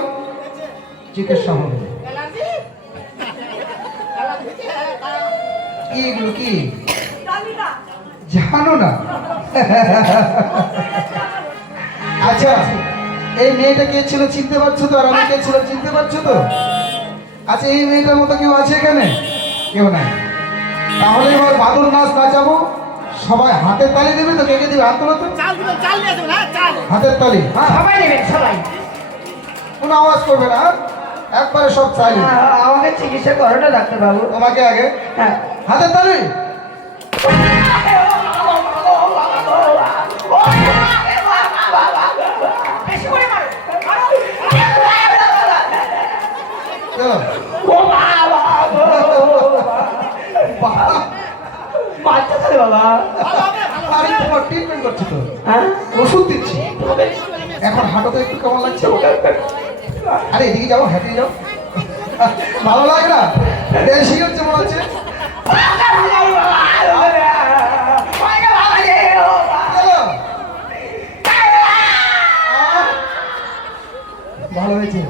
চিকিৎসা হবে কি এগুলো কি জানো না আচ্ছা এই মেয়েটা কে ছিল চিনতে পারছো তো আর আমি কে ছিল চিনতে পারছো তো আচ্ছা এই মেয়েটার মতো কেউ আছে এখানে কেউ নাই তাহলে এবার বাদুর নাচ নাচাবো সবাই হাতের তালি দেবে তো কে কে দেবে হাত তোলো তো চাল দিবেন চাল নিয়ে আসুন হ্যাঁ চাল হাতের তালি হ্যাঁ সবাই নেবেন সবাই কোনো আওয়াজ করবে না হ্যাঁ? একবারে সব চাইলে আমাকে চিকিৎসা করো না ডাক্তার বাবু তোমাকে আগে হ্যাঁ হাতের তালি চলো বাচ্চা ছেলে বাবা আমি তোমার ট্রিটমেন্ট করছি তো হ্যাঁ ওষুধ দিচ্ছি এখন হাঁটো তো একটু কেমন লাগছে আরে এদিকে যাও হেঁটে যাও ভালো লাগে না বেশি হচ্ছে মনে হচ্ছে চলো। ভালো হয়েছে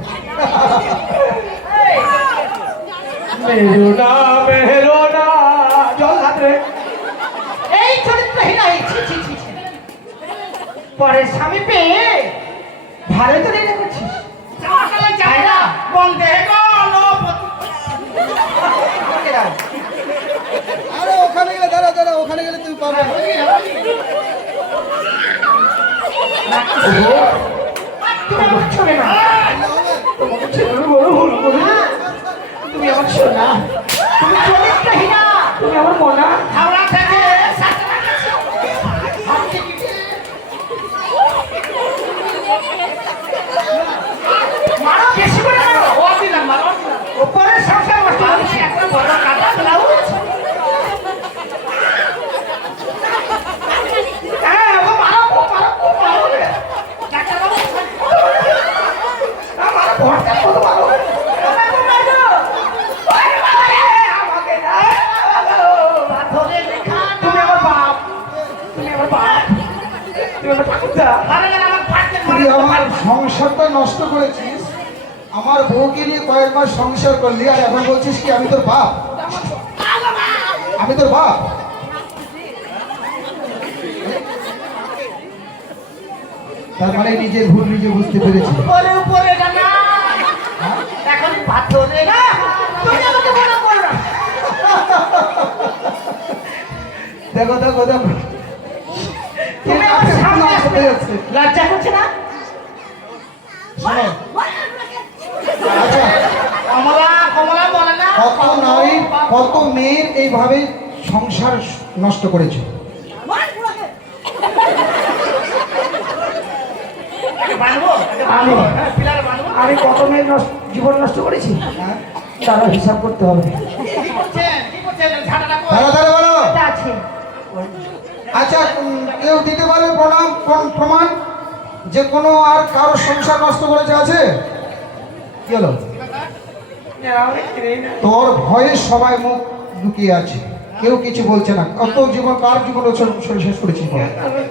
মেরোনা মেরোনা জল হাতে এই চরিত্রহীন পরে স্বামী পেয়ে ভালো তো রেখে করছিস চাকালে যায় না বন্ধে গেল আরে ওখানে গেলে দাঁড়া দাঁড়া ওখানে গেলে তুমি পাবে তুমি বুঝছো না তোমাকে ছেলে বড় ভুল করে শোনা, তুমি চরিত্রহীনা, তুমি আমার মনা। হাওড়া থেকে সাতটা গেছে। হাত থেকে মারা বেশি করে মারো। ও দিলাম মারো। ওপরে সংসার করতে আমি একটা বড় কাটা ব্লাউজ। হ্যাঁ, ও মারো, ও মারো, ও মারো রে। ডাক্তারবাবু, আমার ভরটা কত মারো। আমাকে মারো। ওরে বাবা রে, আমাকে না। ধরে লেখা না। তুমি আমার বাপ, তুমি আমার বাপ, তুমি আমার ঠাকুরদা। মারা গেলে আমার ফাটতে তুই আমার সংসারটা নষ্ট করেছিস, আমার বউকে নিয়ে কয়েক মাস সংসার করলি, আর এখন বলছিস কি আমি তোর বাপ? আমি তোর বাপ? তার মানে নিজের ভুল নিজে বুঝতে পেরেছি। উপরে উপরে জানা। এখন পাথরে না। তুমি আমাকে মনে করো না। দেখো দেখো দেখো, তুমি আমার সামনে আসতে যাচ্ছে। লজ্জা করছে না? শোনো, আচ্ছা, কমলা কমলা বলে না। কত নারী কত মেয়ের এইভাবে সংসার নষ্ট করেছে। বানবো আমি? হ্যাঁ পিলারে বানবো। আমি কত মেয়ের জীবন নষ্ট করেছি, হ্যাঁ? তারা হিসাব করতে হবে। কি করছেন কি করছেন ঝাঁটাটা কর। দাঁড়া দাঁড়া বলো। এটা আছে। আচ্ছা, কেউ দিতে পারে প্রমাণ যে কোনো আর কারো সংসার নষ্ট করেছে? আছে? কি হলো? তোর ভয়ে সবাই মুখ লুকিয়ে আছে, কেউ কিছু বলছে না। কত জীবন, কার জীবন শেষ করেছিস বল?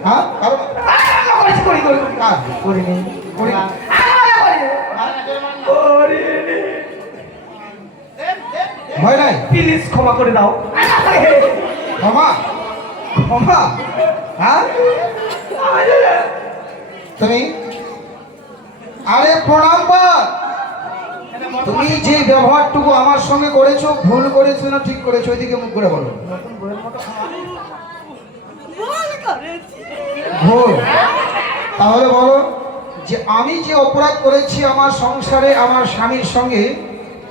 হ্যাঁ, কারণ কার? করিনি, করি না। ভয় নাই? প্লিজ ক্ষমা করে দাও। ক্ষমা? ক্ষমা? হ্যাঁ, তুমি আরে প্রণাম পা। তুমি যে ব্যবহারটুকু আমার সঙ্গে করেছো, ভুল করেছো না ঠিক করেছো, ওইদিকে মুখ করে বলো। ভুল? তাহলে বলো যে আমি যে অপরাধ করেছি আমার সংসারে আমার স্বামীর সঙ্গে,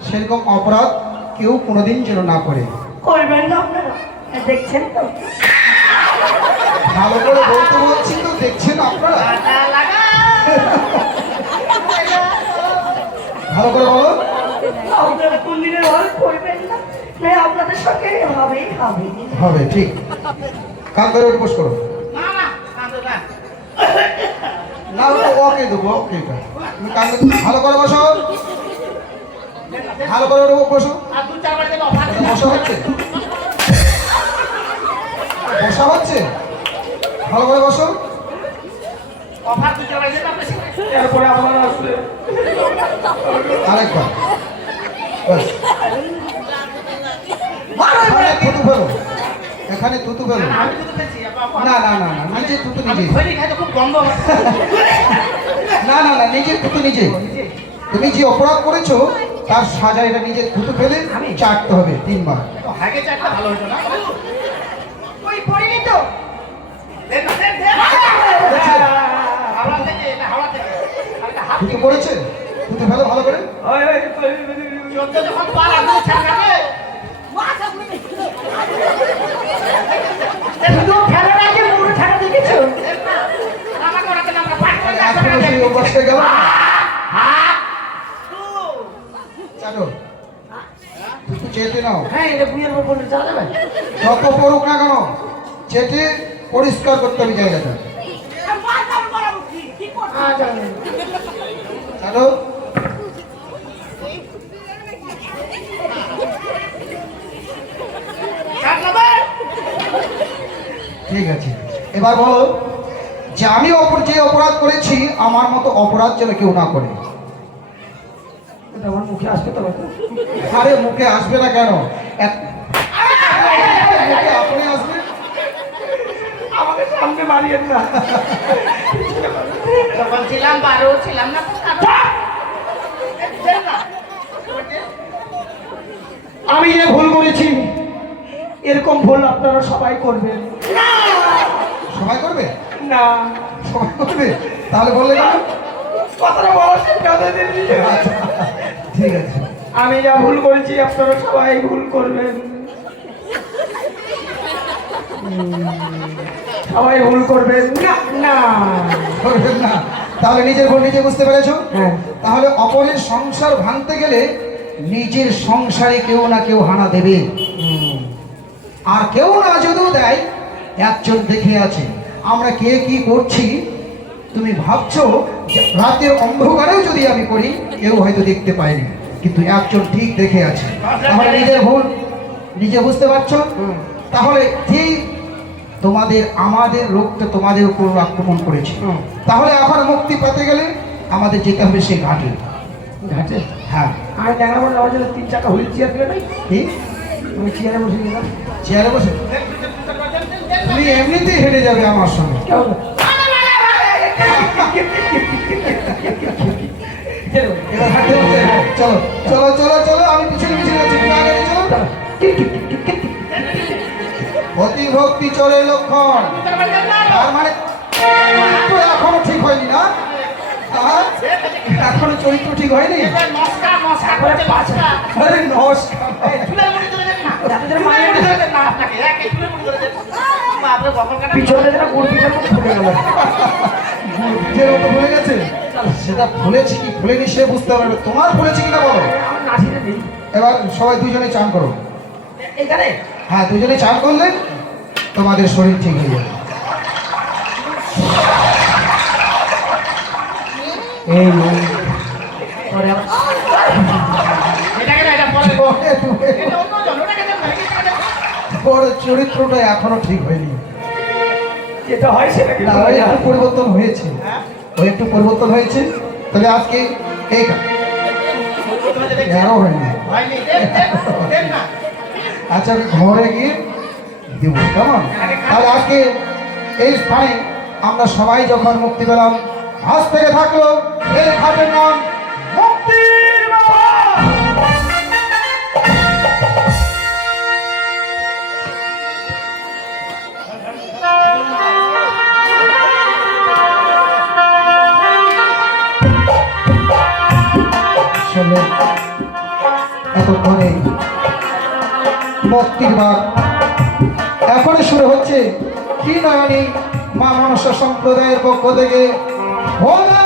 সেরকম অপরাধ কেউ কোনোদিন যেন না করে। করবেন না আপনারা, দেখছেন তো? ভালো করে বলতে বলছি তো, দেখছেন আপনারা? ভালো করে বলো। আপনারা কোনদিনের ভালো করবেন না, না আপনাদের সঙ্গে হবেই হবে। হবে, ঠিক। কান ধরে উঠবোস করো। না না কাঁদো না। না, ওকে দেবো, ওকে। তুমি কান ধরে ভালো করে বসো, ভালো করে উঠবো, বসো। আর দু চার বার দেবো অফার দেবো। বসা হচ্ছে, বসা হচ্ছে, ভালো করে বসো। অফার দু চার বার দেবো আপনি। এরপরে আমার আসবে। আরেকবার ব্যাস। এখানে থুতু ফেলো, এখানে থুতু ফেলো। আমি তো পেয়েছি না না না না, নিজে থুতু নিজে। খৈনি খাই তো খুব গন্ধ হয়। না না না, নিজে থুতু নিজে। তুমি যে অপরাধ করেছো তার সাজা এটা নিজে থুতু ফেলে চাটতে হবে 3 বার। হাগে চারটা ভালো হতো না। ওই পড়িনি তো। দেন না, দেন দেন। হাওড়া থেকে এটা হাওড়া থেকে। আরে হাত থুতু করেছে, থুতু ফেলো ভালো করে। চোদ্দ যখন পার আগুন ছাড়বে। শুধু খেলার আগে মুড়ো ছাড়া দেখেছো? আমাকে ওরাকে আমরা পাঠ করে এখনো সেই অবস্থায় গেল না? চাটো, থুতু চেটে নাও। হ্যাঁ, এটা বুয়ের উপর বললে চালা যাবে? যত পড়ুক না কেন, চেটে পরিষ্কার করতে হবে জায়গাটা। চাটো। ঠিক আছে, এবার বলো যে আমি যে অপরাধ করেছি আমার মতো অপরাধ যেন কেউ না করে। এটা আমার মুখে আসবে তো? আরে মুখে আসবে না কেন? মুখে আপনি আসবে। আমাকে সামনে মারিয়েন না। যখন ছিলাম 12 ছিলাম না। আমি যে ভুল করেছি, এরকম ভুল আপনারা সবাই করবেন সবাই করবে? না। সবাই করবে? তাহলে বললে কেন? কথাটা বলার সিদ্ধান্ত নিয়েছি। আচ্ছা, ঠিক আছে। আমি যা ভুল করেছি আপনারা সবাই ভুল করবেন, সবাই ভুল করবেন না। না করবেন না। তাহলে নিজের ভুল নিজে বুঝতে পেরেছো? হ্যাঁ। তাহলে অপরের সংসার ভাঙতে গেলে নিজের সংসারে কেউ না কেউ হানা দেবে, আর কেউ না যদিও দেয় একজন দেখে আছে। আমরা কে কি করছি তুমি ভাবছো যে রাতের অন্ধকারেও যদি আমি করি কেউ হয়তো দেখতে পায়নি, কিন্তু একজন ঠিক দেখে আছে। তাহলে নিজের ভুল নিজে বুঝতে পারছো? তাহলে যেই তোমাদের আমাদের লোকটা তোমাদের উপর আক্রমণ করেছে, তাহলে এখন মুক্তি পেতে গেলে আমাদের যেতে হবে সেই ঘাটে। ঘাটে? হ্যাঁ। আমি দেখা বলে আমার জন্য 3 চাকা হুইল চেয়ার পেলে নাই, কি আমি চেয়ারে বসে গেলাম। চেয়ারে বসে? তুমি এমনিতেই হেঁটে যাবে আমার সঙ্গে। কেমন? এবার হাঁটতে হচ্ছে। চলো চলো চলো চলো, আমি পিছনে পিছনে যাচ্ছি, তুমি আগে চলো। অতি ভক্তি চলে লক্ষণ। তার মানে তো এখনো ঠিক হয়নি না? হ্যাঁ? এখনো চরিত্র ঠিক হয়নি? মস্কা মস্কা করে করছে পাঁচ। মস্কা। আরে নমস্কার। এই চুলের মুড়ি ধরে দেন না। আপনাদের চুলের মায়ের মুড়ি ধরে দেন না আপনাকে। চুলের মুড়ি ধরে দেন। আপনার গফল কাটা। পিছনে যেন গুড় পিঠার মতো ফুটে গেল। নিজের মতো ভুলে গেছে, সেটা ভুলেছে কি ভুলেনি সে বুঝতে পারবে। তোমার ভুলেছে কিনা বলো। আমার নাসিতে নেই এবার সবাই দুজনে চান করো। এখানে। হ্যাঁ, দুজনে চান করলে তোমাদের শরীর ঠিক হয়ে যাবে। এই পরে আবার এটাকে না, এটা পরে। পরে তুমি- এটা অন্য জন, ওটাকে দেন না, এটাকে দেন না। পরে চরিত্রটা এখনো ঠিক হয়নি। যেটা হয় সেটা না, কিন্তু ওই হয় না। একটু পরিবর্তন হয়েছে, হ্যাঁ? ওই একটু পরিবর্তন হয়েছে। তবে আজকে এই তোমাদের দেখছি। এরও হয়নি। হয়নি, দেন, দেন, দেন না। আচ্ছা, আমি ঘরে গিয়ে দেব, কেমন? তাহলে আজকে এই স্থানে আমরা সবাই যখন মুক্তি পেলাম, আজ থেকে থাকলো এই ঘাটের নাম মুক্তির বাবা। আসলে এতক্ষণে মুক্তির বাদ এখনই শুরু হচ্ছে কি নয়নি মা মনসা সম্প্রদায়ের পক্ষ থেকে ভোলা